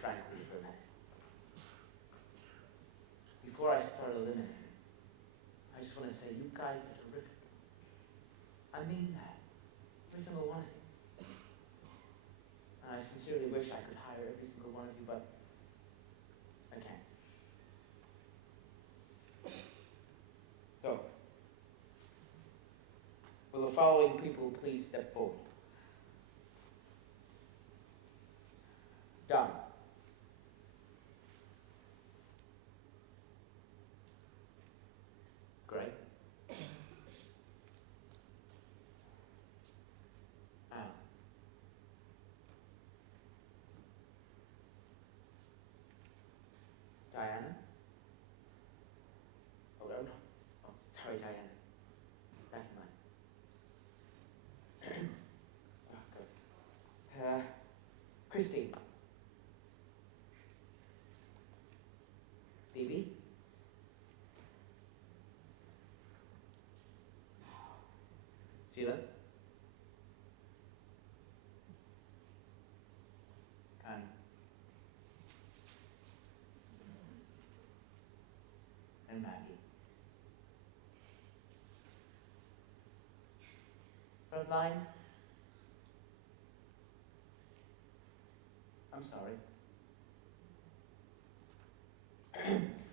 frank with you for a minute. Before I start eliminating, I just want to say you guys are terrific. I mean that. Every single one of you. And I sincerely wish I could hire every single one of you, but I can't. So, will the following people please step forward? Don. Greg. Al. Diana. Oh, no. Oh, sorry, Diana. Back in line. Oh, good. Christine. Phoebe. Sheila. Connie. And Maggie. Frontline. I'm sorry.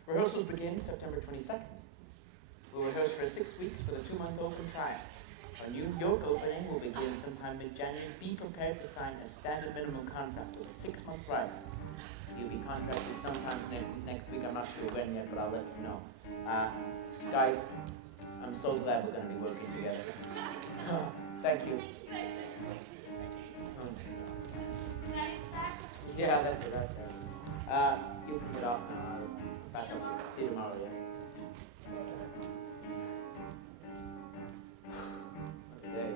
Rehearsals begin September 22nd. We'll rehearse for 6 weeks for the 2-month open trial. Our New York opening will begin sometime mid-January. Be prepared to sign a standard minimum contract with a 6-month trial. You'll be contracted sometime next week. I'm not sure when yet, but I'll let you know. Guys, I'm so glad we're going to be working together. Thank you. Yeah, that's it right there. You can get off now. I'll back up. See you tomorrow, yeah? What a day.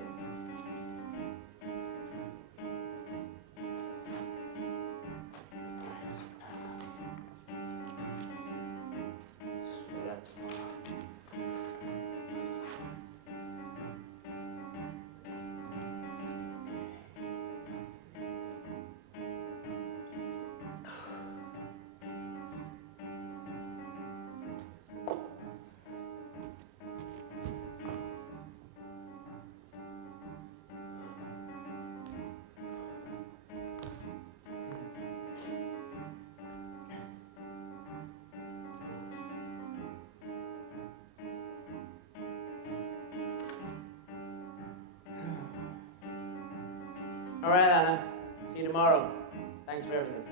All right, Anna. See you tomorrow. Thanks for everything.